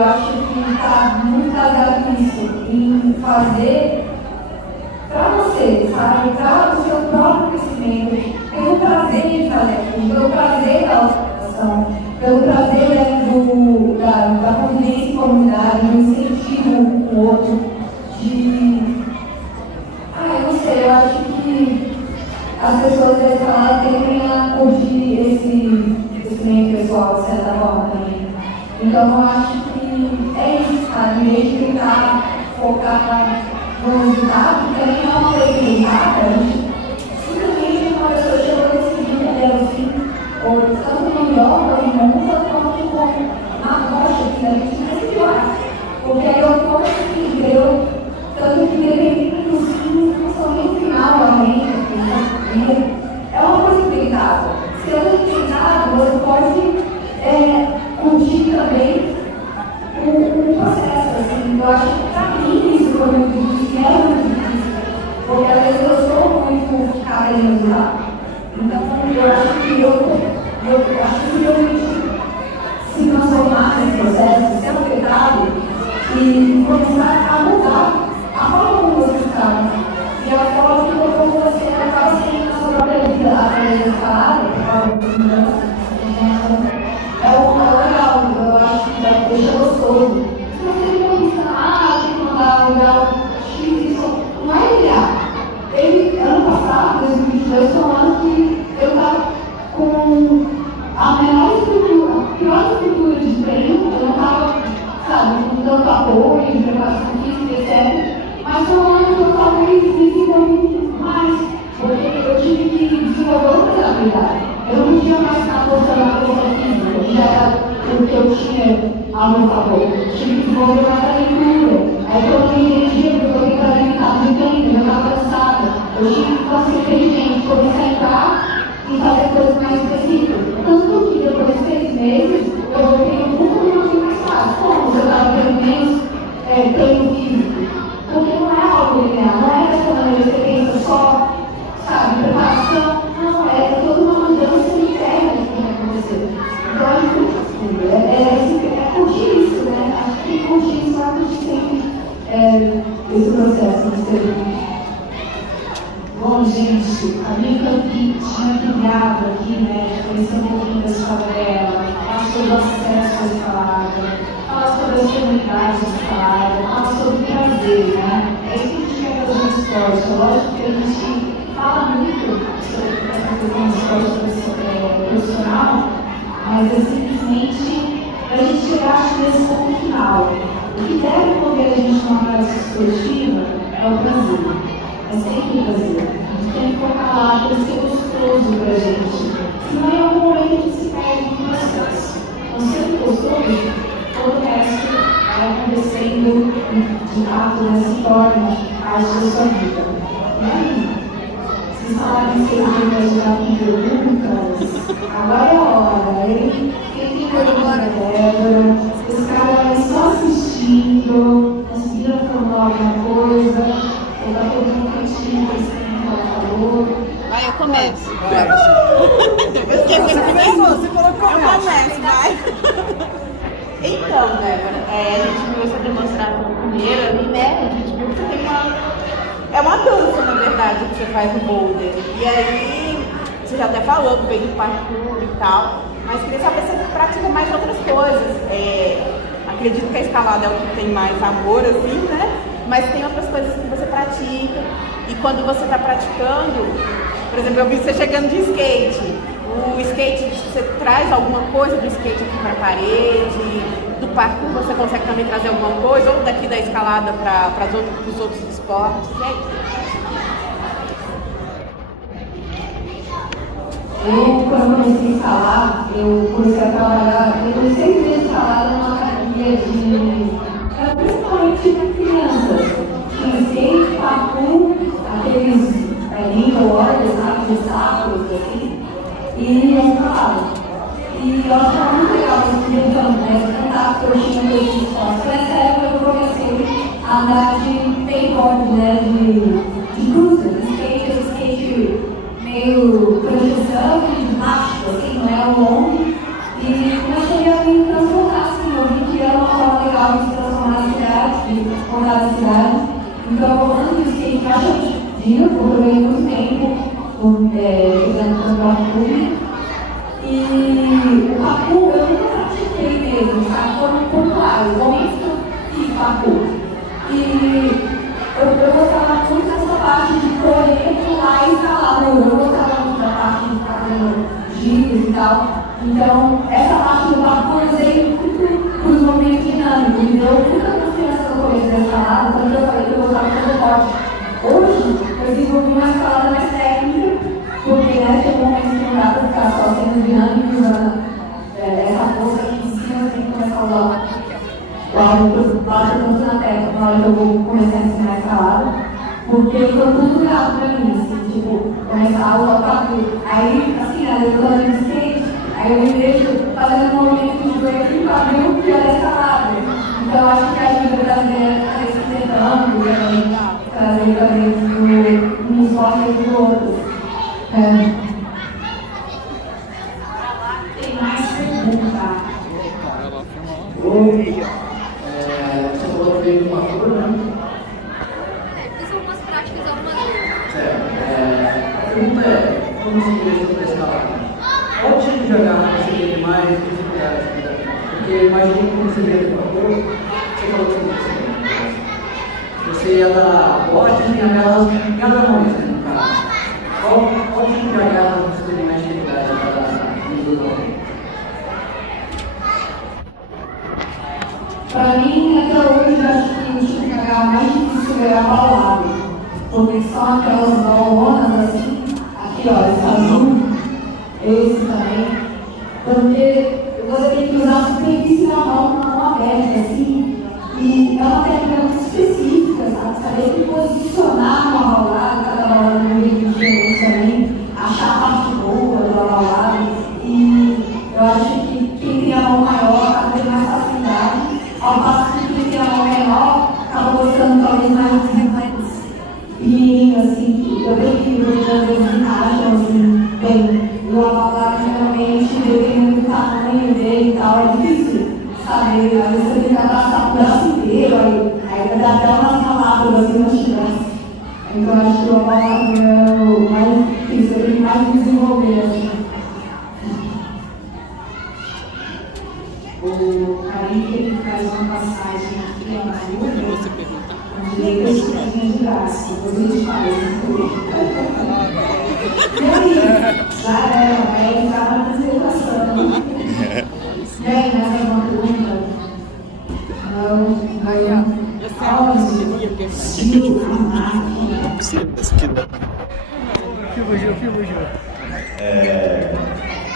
acho que está muito casado nisso, em fazer para você, sabe? Para o seu próprio crescimento, pelo prazer de fazer aquilo, pelo prazer da autoconstrução, pelo prazer da convivência em comunidade, do incentivo com o outro, eu não sei, eu acho que as pessoas da escola tendem a curtir esse crescimento pessoal, de certa forma, também. Então, eu acho que é isso, sabe? Em vez de tentar focar no resultado, que também é uma coisa limitada, a gente simplesmente uma pessoa chegou nesse nível dela assim, ou tanto no yoga, no monta, quanto na rocha, que a gente conseguiu lá. Porque aí eu consegui, entendeu? Tanto que independente dos fins, não são nem o final realmente, é uma coisa implementável. Sendo implementável, você pode curtir também o processo. Assim. Eu acho que para mim isso foi muito difícil, é muito difícil, porque às vezes eu sou muito focada em resultado. Então eu acho que eu acho que realmente se transformar nesse processo, ser afetado e começar a mudar a forma como você está e a forma como você acaba sendo na sua própria vida, através da escalada, é o legal, eu acho que deixa gostoso. Se você não pensar, tem que mandar um lugar X, isso não é criar. Ano passado, 2022, foi um ano que eu estava com a menor estrutura, a pior estrutura de treino, eu não estava, sabe, com tanto apoio, de preparação física, etc. Mas foi um ano que eu talvez me desenvolvi mais, porque eu tive que desenvolver outra habilidade. Eu não tinha mais estar postando a força física, que já era o que eu tinha ao meu favor. Eu tive que desenvolver mais a leitura. Aí eu não entendia, porque eu estava limitado de tempo, eu estava cansada. Eu tinha que ser inteligente, começar a entrar e fazer coisas mais específicas. Tanto que depois de 6 meses, eu voltei um pouco mais fácil. Como eu estava tendo menos treino físico? Porque não é algo linear, não é dessa maneira que você pensa só, sabe, preparação, não, é toda uma mudança interna que tem que acontecer. Então é curtir isso, né? Acho que curtir isso é curtir sempre esse processo de ser. Bom, gente, a minha tinha criado aqui, né, de conhecer um pouquinho da história dela, falar sobre o acesso à escalada, falar sobre as comunidades de escalada, falar sobre o prazer, né? É isso que a gente quer fazer no esporte. Lógico que a gente fala muito sobre essa questão do esporte profissional, mas é simplesmente para a gente chegar nesse ponto final. O que deve mover a gente numa prática esportiva é o prazer. É sempre prazer. A gente tem que colocar lá para ser gostoso para a gente. Senão em algum momento a gente se perde no processo. Então, sendo gostoso, todo de fato, se torna parte da sua vida. E aí, vocês falaram que vocês iam ajudar com perguntas, agora é a hora, hein? Quem tem pergunta, Débora? Vocês ficaram só assistindo, conseguiram formar alguma coisa, ou tá todo mundo quietinho, pensando no que ela falou? Vai, eu começo. Você colocou Eu começo, vai. Então, Débora, a gente viu essa demonstração primeiro ali, né? A gente viu que você tem uma dança, na verdade, que você faz no boulder. E aí, você já até falou que veio do parkour e tal, mas queria saber se você pratica mais outras coisas. Acredito que a escalada é o que tem mais amor, assim, né? Mas tem outras coisas que você pratica. E quando você está praticando, por exemplo, eu vi você chegando de skate. O skate, você traz alguma coisa do skate aqui para a parede, do parkour você consegue também trazer alguma coisa, ou daqui da escalada para os outros esportes. E aí? Eu, quando comecei a escalar, eu comecei a trabalhar, eu comecei a escalar numa academia principalmente de crianças. Tinha skate, parkour, aqueles ninja warriors, sabe, de sacos, assim, e eu escalava. E eu achava muito legal esse brincando, né, contato que eu tinha com esses esportes. Nessa época eu comecei a andar de skateboard, né, de cruiser, skate meio projeção, de baixo, assim, não é longo. E comecei a me transformar, assim, eu vi que era uma forma legal de se transformar na cidade, de rodar a cidade. Então, eu ando de skate bastante dia, porque eu ganhei muito tempo jogando transporte público. E o parkour eu nunca pratiquei mesmo, sabe? Foram populares, momentos que eu fiz parkour. E eu gostava muito dessa parte de correr, pular e escalar. Eu gostava muito da parte de ficar fazendo giros e tal. Então, essa parte do parkour eu usei muito para os momentos dinâmicos. Me deu muita confiança no começo da escalada, quando eu falei que eu gostava de fazer forte. Hoje, eu desenvolvi uma escalada mais técnica, porque tem um momento que não dá para ficar só sendo dinâmico, essa força aqui em cima, tem que começar a usar baixa tanto na testa na hora que eu vou começar a ensinar a escalada, porque foi muito grave para mim, assim, tipo, começar a usar o parkour. Aí, assim, eu tô andando de skate, aí eu me vejo fazendo um movimento de joelho e quadril que é escalada. Então, eu acho que a ajuda brasileira está se tentando trazer para dentro um esporte do outro. Tem mais pergunta? Oi, você falou que veio do parkour, né? Fiz algumas práticas algumas vezes. Certo. A pergunta é, como você começou para escalar? Qual tipo de agarra você teve mais dificuldade? Porque imaginei que você veio do parkour, você falou que você ia dar bote e agarras garrões, né, no caso. Qual tipo de agarra você teve mais dificuldade para dar no do Para mim, até hoje, eu acho que o tipo de agarra mais difícil era a balada. Porque são aquelas balonas assim, aqui ó, esse azul, esse também. Porque você tem que usar a superfície da mão com a mão aberta, assim. E é uma técnica muito específica, sabe? Saber se posicionar uma balada, cada balada no meio diferente também, achar a parte boa da balada. E eu acho que quem tem a mão maior acaba tendo mais facilidade, ao passo que quem tem a mão menor acaba gostando talvez mais dos reflexos pequenininhos, assim, que eu prefiro, que às vezes encaixam assim, bem. E uma balada geralmente, dependendo do tamanho dele e tal, é difícil saber. Às vezes você tem que abraçar o braço inteiro, aí dá até umas palavras assim no chão. Então acho que o balada é o mais difícil, eu tenho que mais desenvolver, assim. O Kaique, ele faz uma passagem aqui em Marília, onde ele tem escadinha de braço, depois a gente faz E aí, vai entrar na apresentação. E aí, mais alguma pergunta? Não, vai.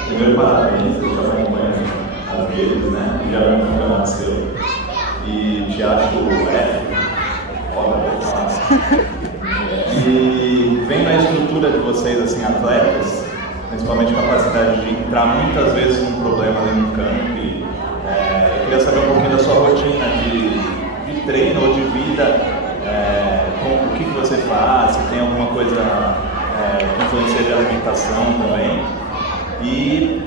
Primeiro parabéns, eu já acompanho às vezes, né? Já vi um campeonato seu. E te acho F foda, né? E vendo a estrutura de vocês, assim, atletas, principalmente a capacidade de entrar muitas vezes num problema dentro do campo, e, eu queria saber um pouquinho da sua rotina de treino ou de vida. O que você faz, se tem alguma coisa que influencia de alimentação também, e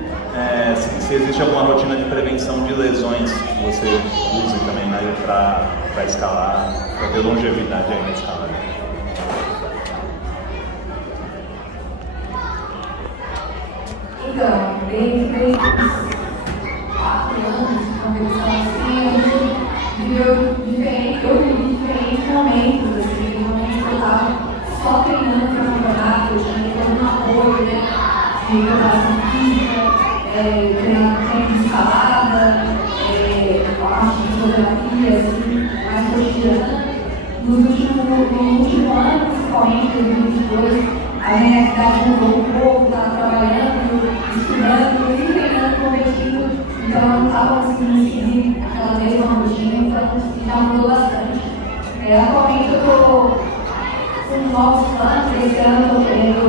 se existe alguma rotina de prevenção de lesões que você use também para escalar, para ter longevidade aí na escalada. Então, desde 4 anos de competição assim, a gente viveu diferentes momentos, assim, momentos que eu estava só treinando para o campeonato, eu tinha todo um apoio, né, de preparação física, treinando tempo de escalada, a parte de fotografia, assim, mais cotidiana. No último ano, principalmente, em 2022, a minha cidade mudou um pouco, estava trabalhando, estudando e treinando, competindo, então eu não estava conseguindo seguir aquela mesma rotina, então já mudou bastante. Atualmente eu estou com novos planos, esse ano eu estou querendo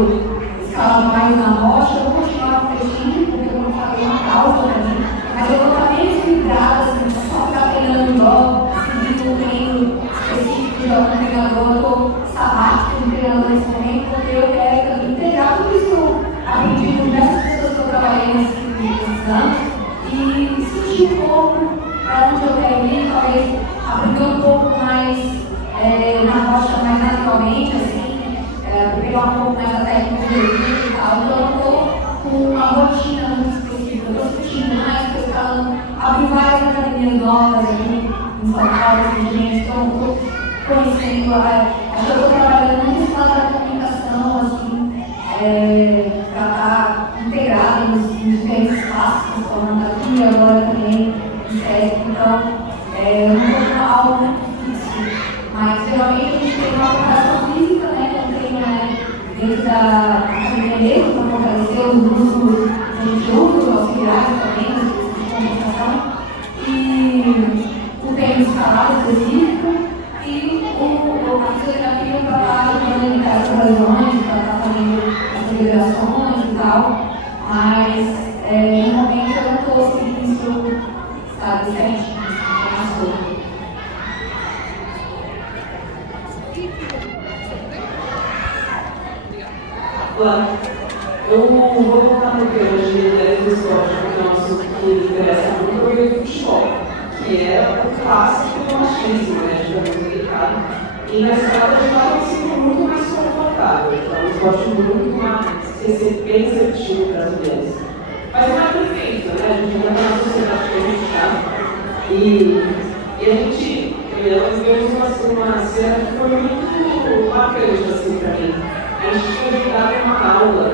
escalar mais na rocha, eu vou continuar competindo, porque eu vou fazer uma causa para mim, mas eu vou estar bem equilibrada, assim, só ficar treinando logo, seguindo um treino específico de algum treinador, eu estou sabático de treinador nesse momento, porque eu quero integrar tudo isso que eu aprendi com diversas pessoas que eu trabalhei nesses anos e sentir um pouco para onde eu quero ir, talvez aprender um pouco mais na rocha mais naturalmente, assim, pegar um pouco mais da tecnologia e tal. Então eu estou com uma rotina muito específica, eu estou sentindo mais, estou escalando, abri várias academias novas aqui em São Paulo, então eu estou conhecendo, acho que eu estou trabalhando muito esse lado da comunicação, assim, para estar integrada nos diferentes espaços que estão falando aqui, agora também em SESC, então não estou com algo muito difícil, mas geralmente a gente tem uma preparação física, né, que eu treino dentro da academia mesmo, para fortalecer os músculos, a gente usa os auxiliares também, de comunicação, e o treino de escalada específico, e a fisioterapia para estar ajudando a evitar as lesões, para estar fazendo as liberações e tal, mas no momento eu não estou seguindo isso, sabe, certinho, mais solto. Olá, eu vou voltar no tema de mulheres do esporte, porque é um assunto que me interessa muito, eu vejo futebol, que é o clássico do machismo, né, digamos, delicado. E na escalada eu estava me sentindo muito mais confortável, então um esporte muito mais bem receptivo para as mulheres. Mas não é perfeito, né? A gente ainda está na sociedade que a gente está. E a gente, nós vivemos uma cena que foi muito marcante assim, para mim. A gente tinha jogado uma aula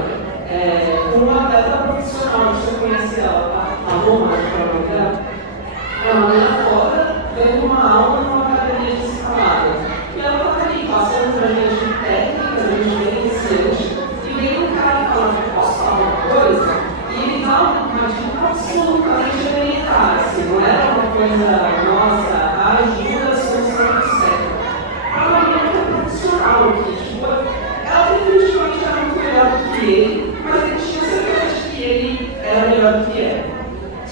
com uma atleta profissional, você conhece ela, a Roma, que é uma menina foda, dando uma aula numa academia de escalada. E ela estava ali, passando para a gente técnicas, a gente bem iniciante, e veio um cara falando, posso falar uma coisa? E ele dava uma dica absolutamente elementar, assim, não era uma coisa, nossa, ajuda a solução do certo. Era uma menina que é profissional, que, tipo, ela definitivamente era muito melhor do que ele, mas ele tinha certeza de que ele era melhor do que ela.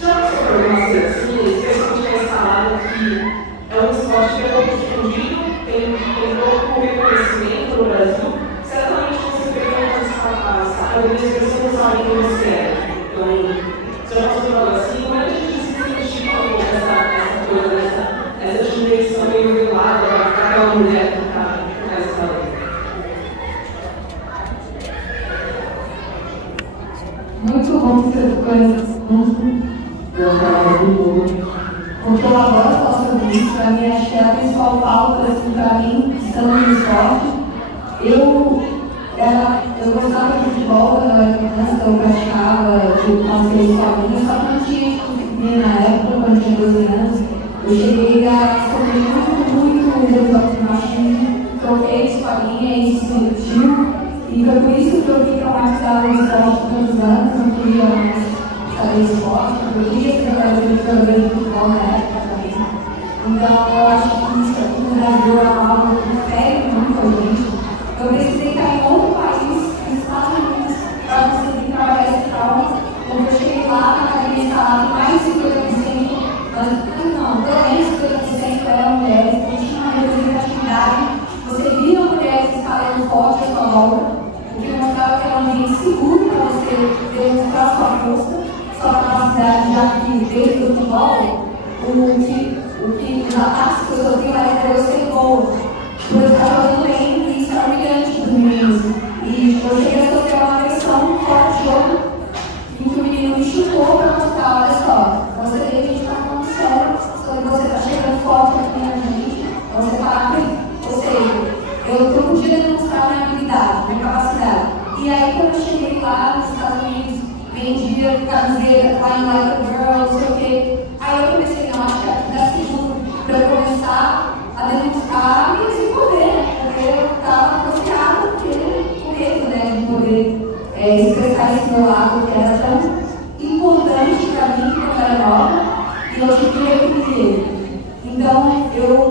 Já passou por alguma coisa assim, especialmente a escalada, que é um esporte que é pouco difundido, tem pouco reconhecimento no Brasil. Certamente você frequenta as academias que você não sabe quem você é. Então, se eu posso falar assim, como é que a gente se identifica com essa coisa, essa dimensão meio velada, aquela mulher que está escalando? Muito bom que você tocou nesse assunto. Eu trabalho muito. Porque eu adoro falar sobre isso. Para mim, acho que é a principal pauta, assim, para mim, estando no esporte. Eu gostava de futebol quando eu era criança, eu praticava, eu passei sozinha, só que não tinha disciplina na época, quando eu tinha 12 anos. Eu cheguei a sofrer muito o machismo, troquei de escolinha e isso me repetiu. E foi por isso que eu fiquei traumatizada no esporte por tantos anos, não queria mais fazer esporte, eu queria ser jogador de futebol na época também. Então eu acho que isso aqui no Brasil é algo que dentro do futebol, o que os ataques que eu sofri era eu ser boa. Por eu estar jogando bem, e isso era humilhante para os meninos. E eu cheguei a sofrer uma agressão fora de jogo, em que o menino me chutou para mostrar, olha só, você tem que a gente estar falando sério, quando você está chegando forte aqui na gente, você parar com isso. Ou seja, eu podia demonstrar minha habilidade, minha capacidade. E aí, quando eu cheguei lá nos Estados Unidos, vendia camiseta, Flying Like a Girl, não sei o quê. Aí eu comecei, não, acho que aqui dá seguro para eu começar a demonstrar e desenvolver, porque eu estava angustiada, com medo, né, de poder expressar esse meu lado que era tão importante para mim quando eu era nova, e eu tive que reprimir ele. Então,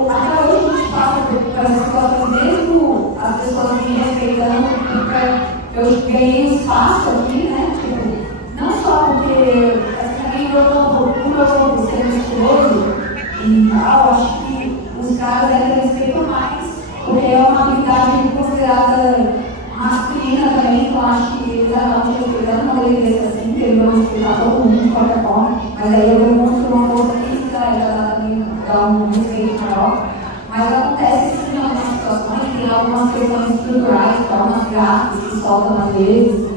até hoje a gente passa por essas situações, mesmo as pessoas me respeitando, porque eu ganhei um espaço aqui, né? Tipo, não só porque também como eu sou ser musculoso e tal, acho que os caras ainda respeitam mais, porque é uma habilidade considerada masculina também, então acho que eles acabam te respeitando quando ele desse assim, que ele vai respeitar todo mundo de qualquer forma, mas aí eu demonstro uma força física, já também dá um respeito maior. Mas acontece sim em algumas situações, tem algumas questões estruturais, algumas gráficas que soltam às vezes.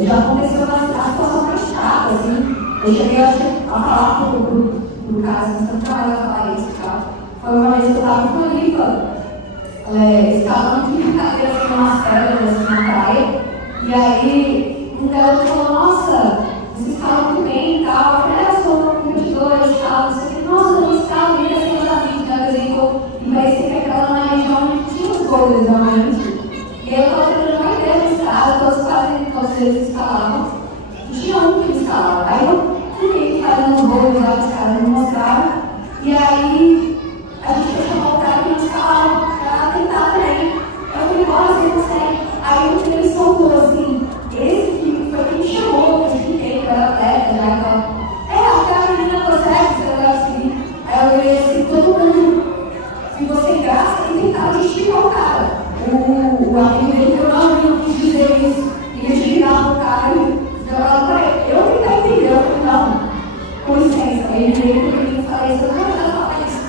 Já aconteceu uma situação mais chata, assim. Eu cheguei a falar pro cara assim, você nunca mais vai falar isso, tá? Foi uma vez que eu estava com a Lipa, escalando de brincadeira assim, umas pedras assim, na praia. E aí um garoto falou, nossa, você escala muito bem e tal. Eu falei, eu sou competidora, eu escalo, não sei o que. Nossa, eu escalo bem assim, e parecia que aquela na região onde tinha os boulders realmente. E aí eu estava tendo uma ideia de escala, todos quase eles escalavam. E tinha um que escalava. Aí eu fiquei fazendo os boulders lá, os caras me mostraram. E aí a gente foi chamar o cara que não escalava para tentar também. Eu falei, bora, você consegue. Aí ele soltou assim, esse que foi quem me chamou, que eu expliquei que eu era atleta já. Então, aquela menina consegue, você vai seguir. Aí eu olhei assim, todo mundo ficou sem graça e tentava esticar o cara. O amigo dele falou, não, eu não quis dizer isso. E ele tirava o cara e falava pra ele. Eu tentei entender, eu falei, não, com licença. Aí ele veio comigo e falei, você não vai falar isso.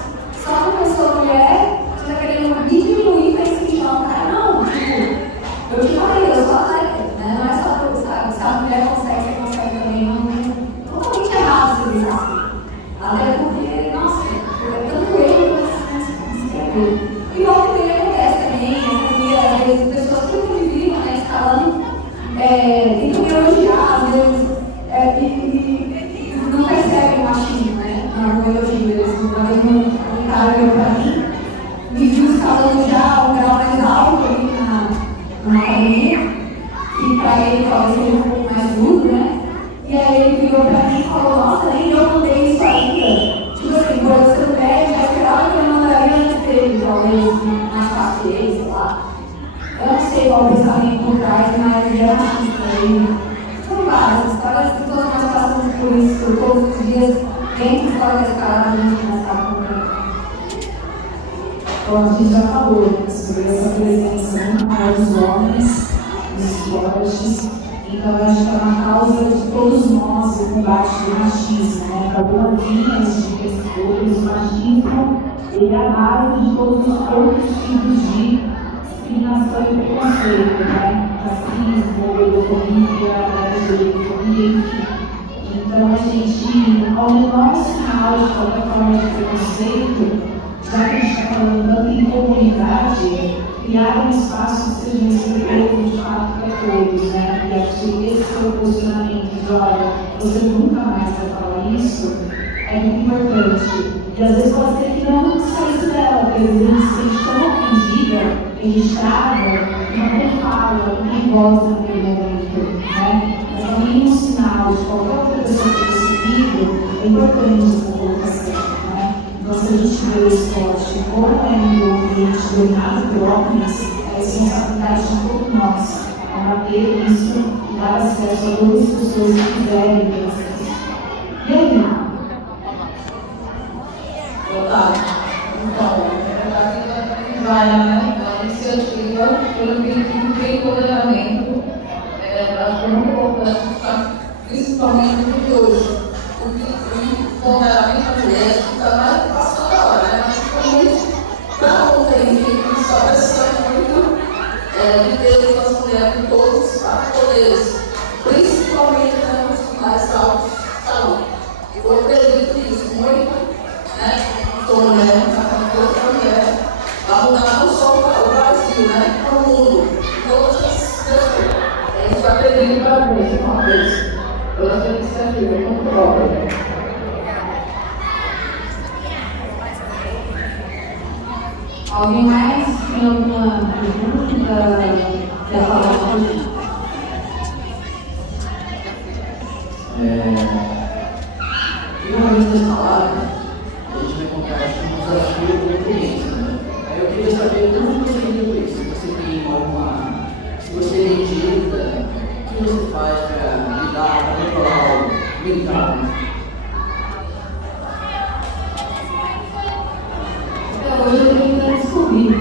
Só porque eu sou mulher, você tá querendo me diminuir pra incentivar o cara. Não, tipo, eu te falei, eu sou atleta, né? Não é só porque se a mulher consegue, você consegue também. Não totalmente errado se dizer assim. Até porque, nossa, tanto eu quanto e volta e meia acontece também, porque às vezes pessoas que me viram, né, escalando, tentam me elogiar, às vezes, e não percebem o machismo, né, no elogio. Eles um cara veio pra mim, me viu escalando já um grau mais alto ali na academia, e pra ele talvez seja um pouco mais duro, né, e aí ele virou pra mim e falou, nossa, nem eu mandei isso ainda. Tipo assim, por eu ser mulher, já esperava que eu mandaria antes dele, talvez mais fácil dele, sei lá. Eu não sei qual o pensamento por trás, mas ele era machista. São várias histórias que todos nós passamos por isso todos os dias, dentro e fora da escala, a gente não sabe como é. Bom, a gente já falou sobre essa presença muito maior dos homens nos esportes. Então, a gente está na causa de todos nós o combate do machismo, né? Para algumas linhas de pesquisadores, o machismo ele é a base de todos os outros tipos de discriminação e preconceito, né? Racismo, homofobia, LGBTfobia, enfim. Então, a gente, ao menor sinal de qualquer forma de preconceito, já que a gente está falando tanto em comunidade, criar um espaço que seja respeitoso de fato para todos, né? E acho que esse seu posicionamento de, olha, você nunca mais vai falar isso, é muito importante. E às vezes pode ser que não saísse dela, porque às vezes a gente tão ofendida, registrada, não tem fala, não tem voz naquele momento, né? Mas ao mínimo sinal de qualquer outra pessoa que tenha recebido, é importante essa colocação. Então, se a gente vê o esporte como é um ambiente dominado por homens, a responsabilidade de todos nós combater isso e dar acesso a todas as pessoas que quiserem ter acesso. E aí? Olá, então, vai, né? A iniciativa, pelo que tem empoderamento, para um pouco, principalmente de hoje. Porque cabeça. Pela sua iniciativa, comprova. Alguém mais tem alguma pergunta? Quer falar hoje? Uma vez na palavra, a gente vai encontrar um desafio com a experiência, né? Aí eu queria saber como você lida com isso. Se você tem alguma. Se você edita, o que você faz para lidar, para controlar o mental, né? Hoje eu tenho que descobrir.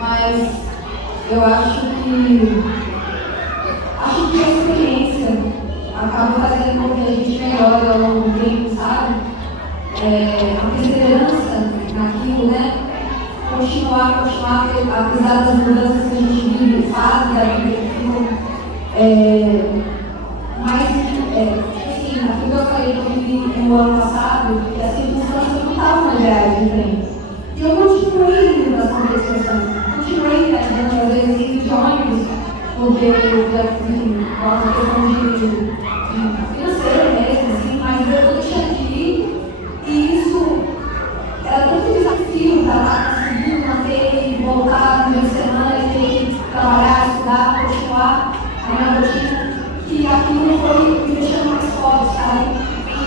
Mas eu acho que a experiência acaba fazendo com que a gente melhore ao longo do tempo, sabe? A perseverança naquilo, né? Continuar, apesar das mudanças que a gente vive, faz da vida que ficam. Mas, assim, aquilo que eu falei que eu vivi no ano passado, que as circunstâncias não estavam mais reais de frente. E eu continuei indo nas competições, continuei dando às vezes indo de ônibus, porque eu gosto de questão de financeiro mesmo, assim, mas eu deixei de ir e isso era tanto desafio para lá conseguir manter e voltar no meio de semana e ter que trabalhar, estudar, continuar a minha rotina, que aquilo foi me deixando mais forte, sabe?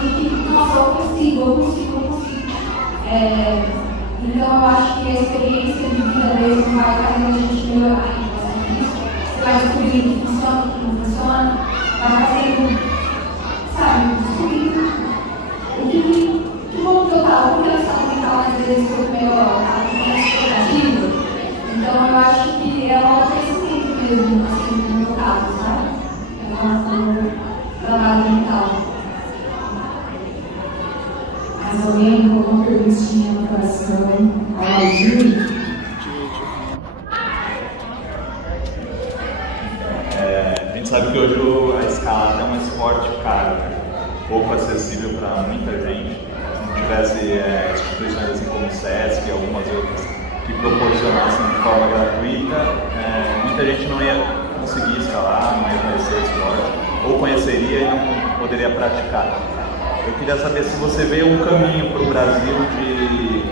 E que, nossa, eu consigo. Então eu acho que a experiência de vida mesmo vai fazendo a gente melhorar em relação a isso. Você vai descobrir o que funciona, o que não funciona, vai fazendo, sabe, descobrindo o que vou total, porque a saúde mental às vezes foi melhor, com mais expectativa. Então eu acho que é um autoconhecimento mesmo, assim, no meu caso, sabe? É um trabalho mental. Mas alguém com uma perguntinha no coração, ao Aldir? A gente sabe que hoje a escalada é um esporte caro, pouco acessível para muita gente. Se não tivesse instituições assim como o SESC e algumas outras que proporcionassem de forma gratuita, muita gente não ia conseguir escalar, não ia conhecer o esporte, ou conheceria e não poderia praticar. Eu queria saber se você vê um caminho para o Brasil de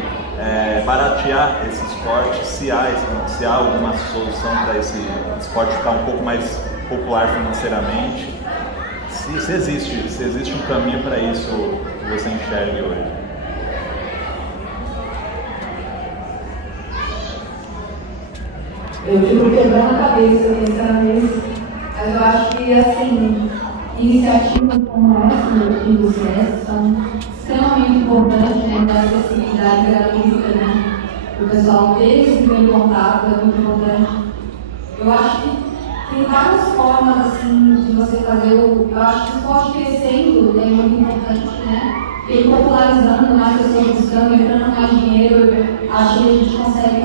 baratear esse esporte, se há alguma solução para esse esporte ficar um pouco mais popular financeiramente, se existe um caminho para isso que você enxergue hoje. Eu fico quebrando a cabeça pensando nisso, mas eu acho que, assim, iniciativas como essa aqui do SESC são extremamente importantes, né, da acessibilidade gratuita, né, o pessoal ter esse primeiro contato é muito importante. Eu acho que tem várias formas, assim, de você fazer eu acho que o esporte crescendo é muito importante, né, ele popularizando, mais pessoas buscando, entrando mais dinheiro, acho que a gente consegue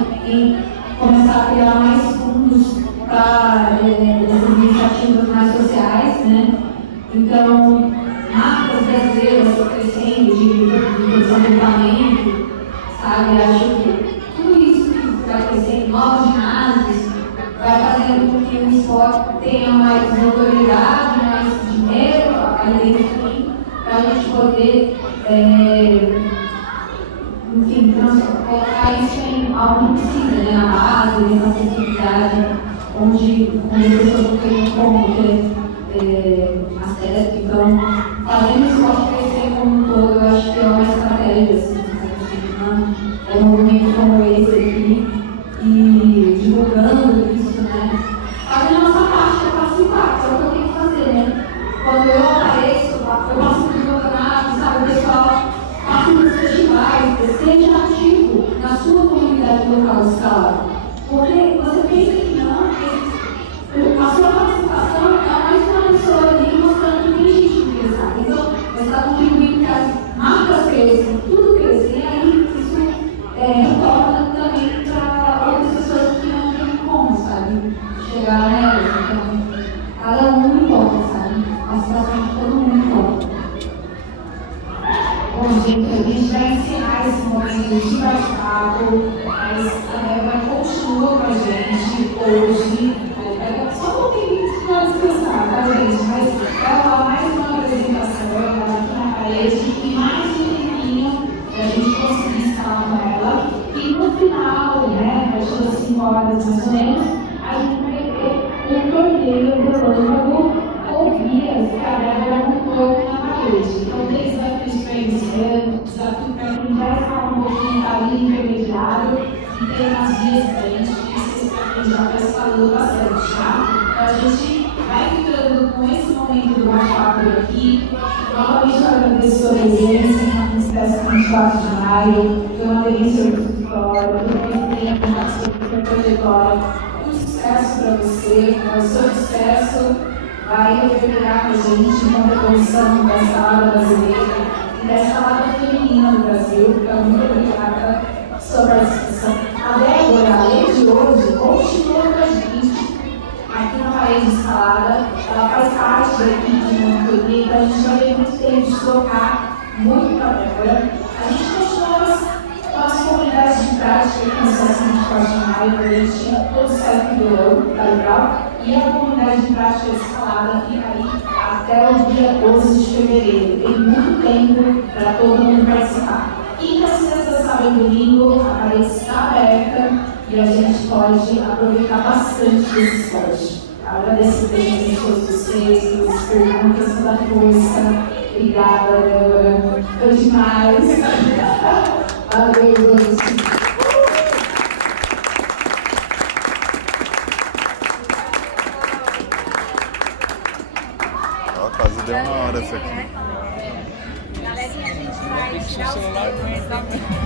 começar a criar mais fundos para essas iniciativas mais sociais, né? Então, marcas brasileiras crescendo de produção de equipamento, sabe? Acho que tudo isso que vai crescendo, novos ginásios, vai fazendo com que o esporte tenha mais notoriedade, mais dinheiro, ali dentro, para a gente poder, enfim, colocar isso em algo que precisa, né? Na base, na acessibilidade, onde as pessoas não têm como ter acesso. Então, fazendo o esporte crescer como um todo, eu acho que é uma estratégia, assim, um movimento como esse aqui, e divulgando isso, né? Fazendo a nossa parte, é participar, que é o que eu tenho que fazer, né? Quando eu apareço, eu passo no campeonato, sabe, o pessoal passa nos festivais, seja ativo na sua comunidade local escalar. Porque você pensa que não, a sua participação é mais uma pessoa ali mostrando que tem gente interessada. Então, você está contribuindo que as marcas cresçam, tudo cresça, e aí isso retorna também para outras pessoas que não têm como, sabe? Chegar nelas. Então, cada um importa, sabe? A participação de todo mundo importa. Bom, gente, a gente vai encerrar esse momento de bate-papo, mas a Eva continua com a gente hoje. Só um pouquinho para descansar, tá? gente, mas vai rolar mais uma apresentação aqui na parede e mais um tempinho para a gente conseguir escalar com ela. E no final, né, às 5 horas mais ou menos, a gente vai ter um torneio relâmpago com guias que a Débora montou na parede. Então, tem desafios para iniciante, desafio para quem já está um pouquinho ali intermediário, e tem as guias bem difíceis para quem já está escalando bastante, tá? Então, a gente vai ficando com esse momento do bate-papo aqui. Novamente, eu agradeço a presença na festa 24 de maio. Foi uma delícia o escritório, foi muito tempo na sua trajetória. Muito sucesso para você, o seu sucesso vai reverberar com a gente na evolução da escalada brasileira e da escalada feminina no Brasil. Então, muito obrigada pela sua participação. A Débora, além de hoje, continua com a gente aqui na parede de escalada. Ela faz parte da equipe de monitoria, então a gente vai ter muito tempo de trocar muito com a Débora. A gente continua com as comunidades de prática que no Sesc 24 de maio, a gente tinha todo o Sesc do ano, tá legal? E a comunidade de prática de escalada fica aí até o dia 12 de fevereiro. Tem muito tempo para todo mundo participar. Quinta, sexta, sábado e domingo, a parede está aberta e a gente pode aproveitar bastante desse esporte. Agradeço bem a todos vocês, pelas perguntas, pela força. Obrigada, Débora. Foi demais. Valeu, Ó, quase deu uma hora isso aqui. Galerinha, a gente vai Tem que ser o celular, né?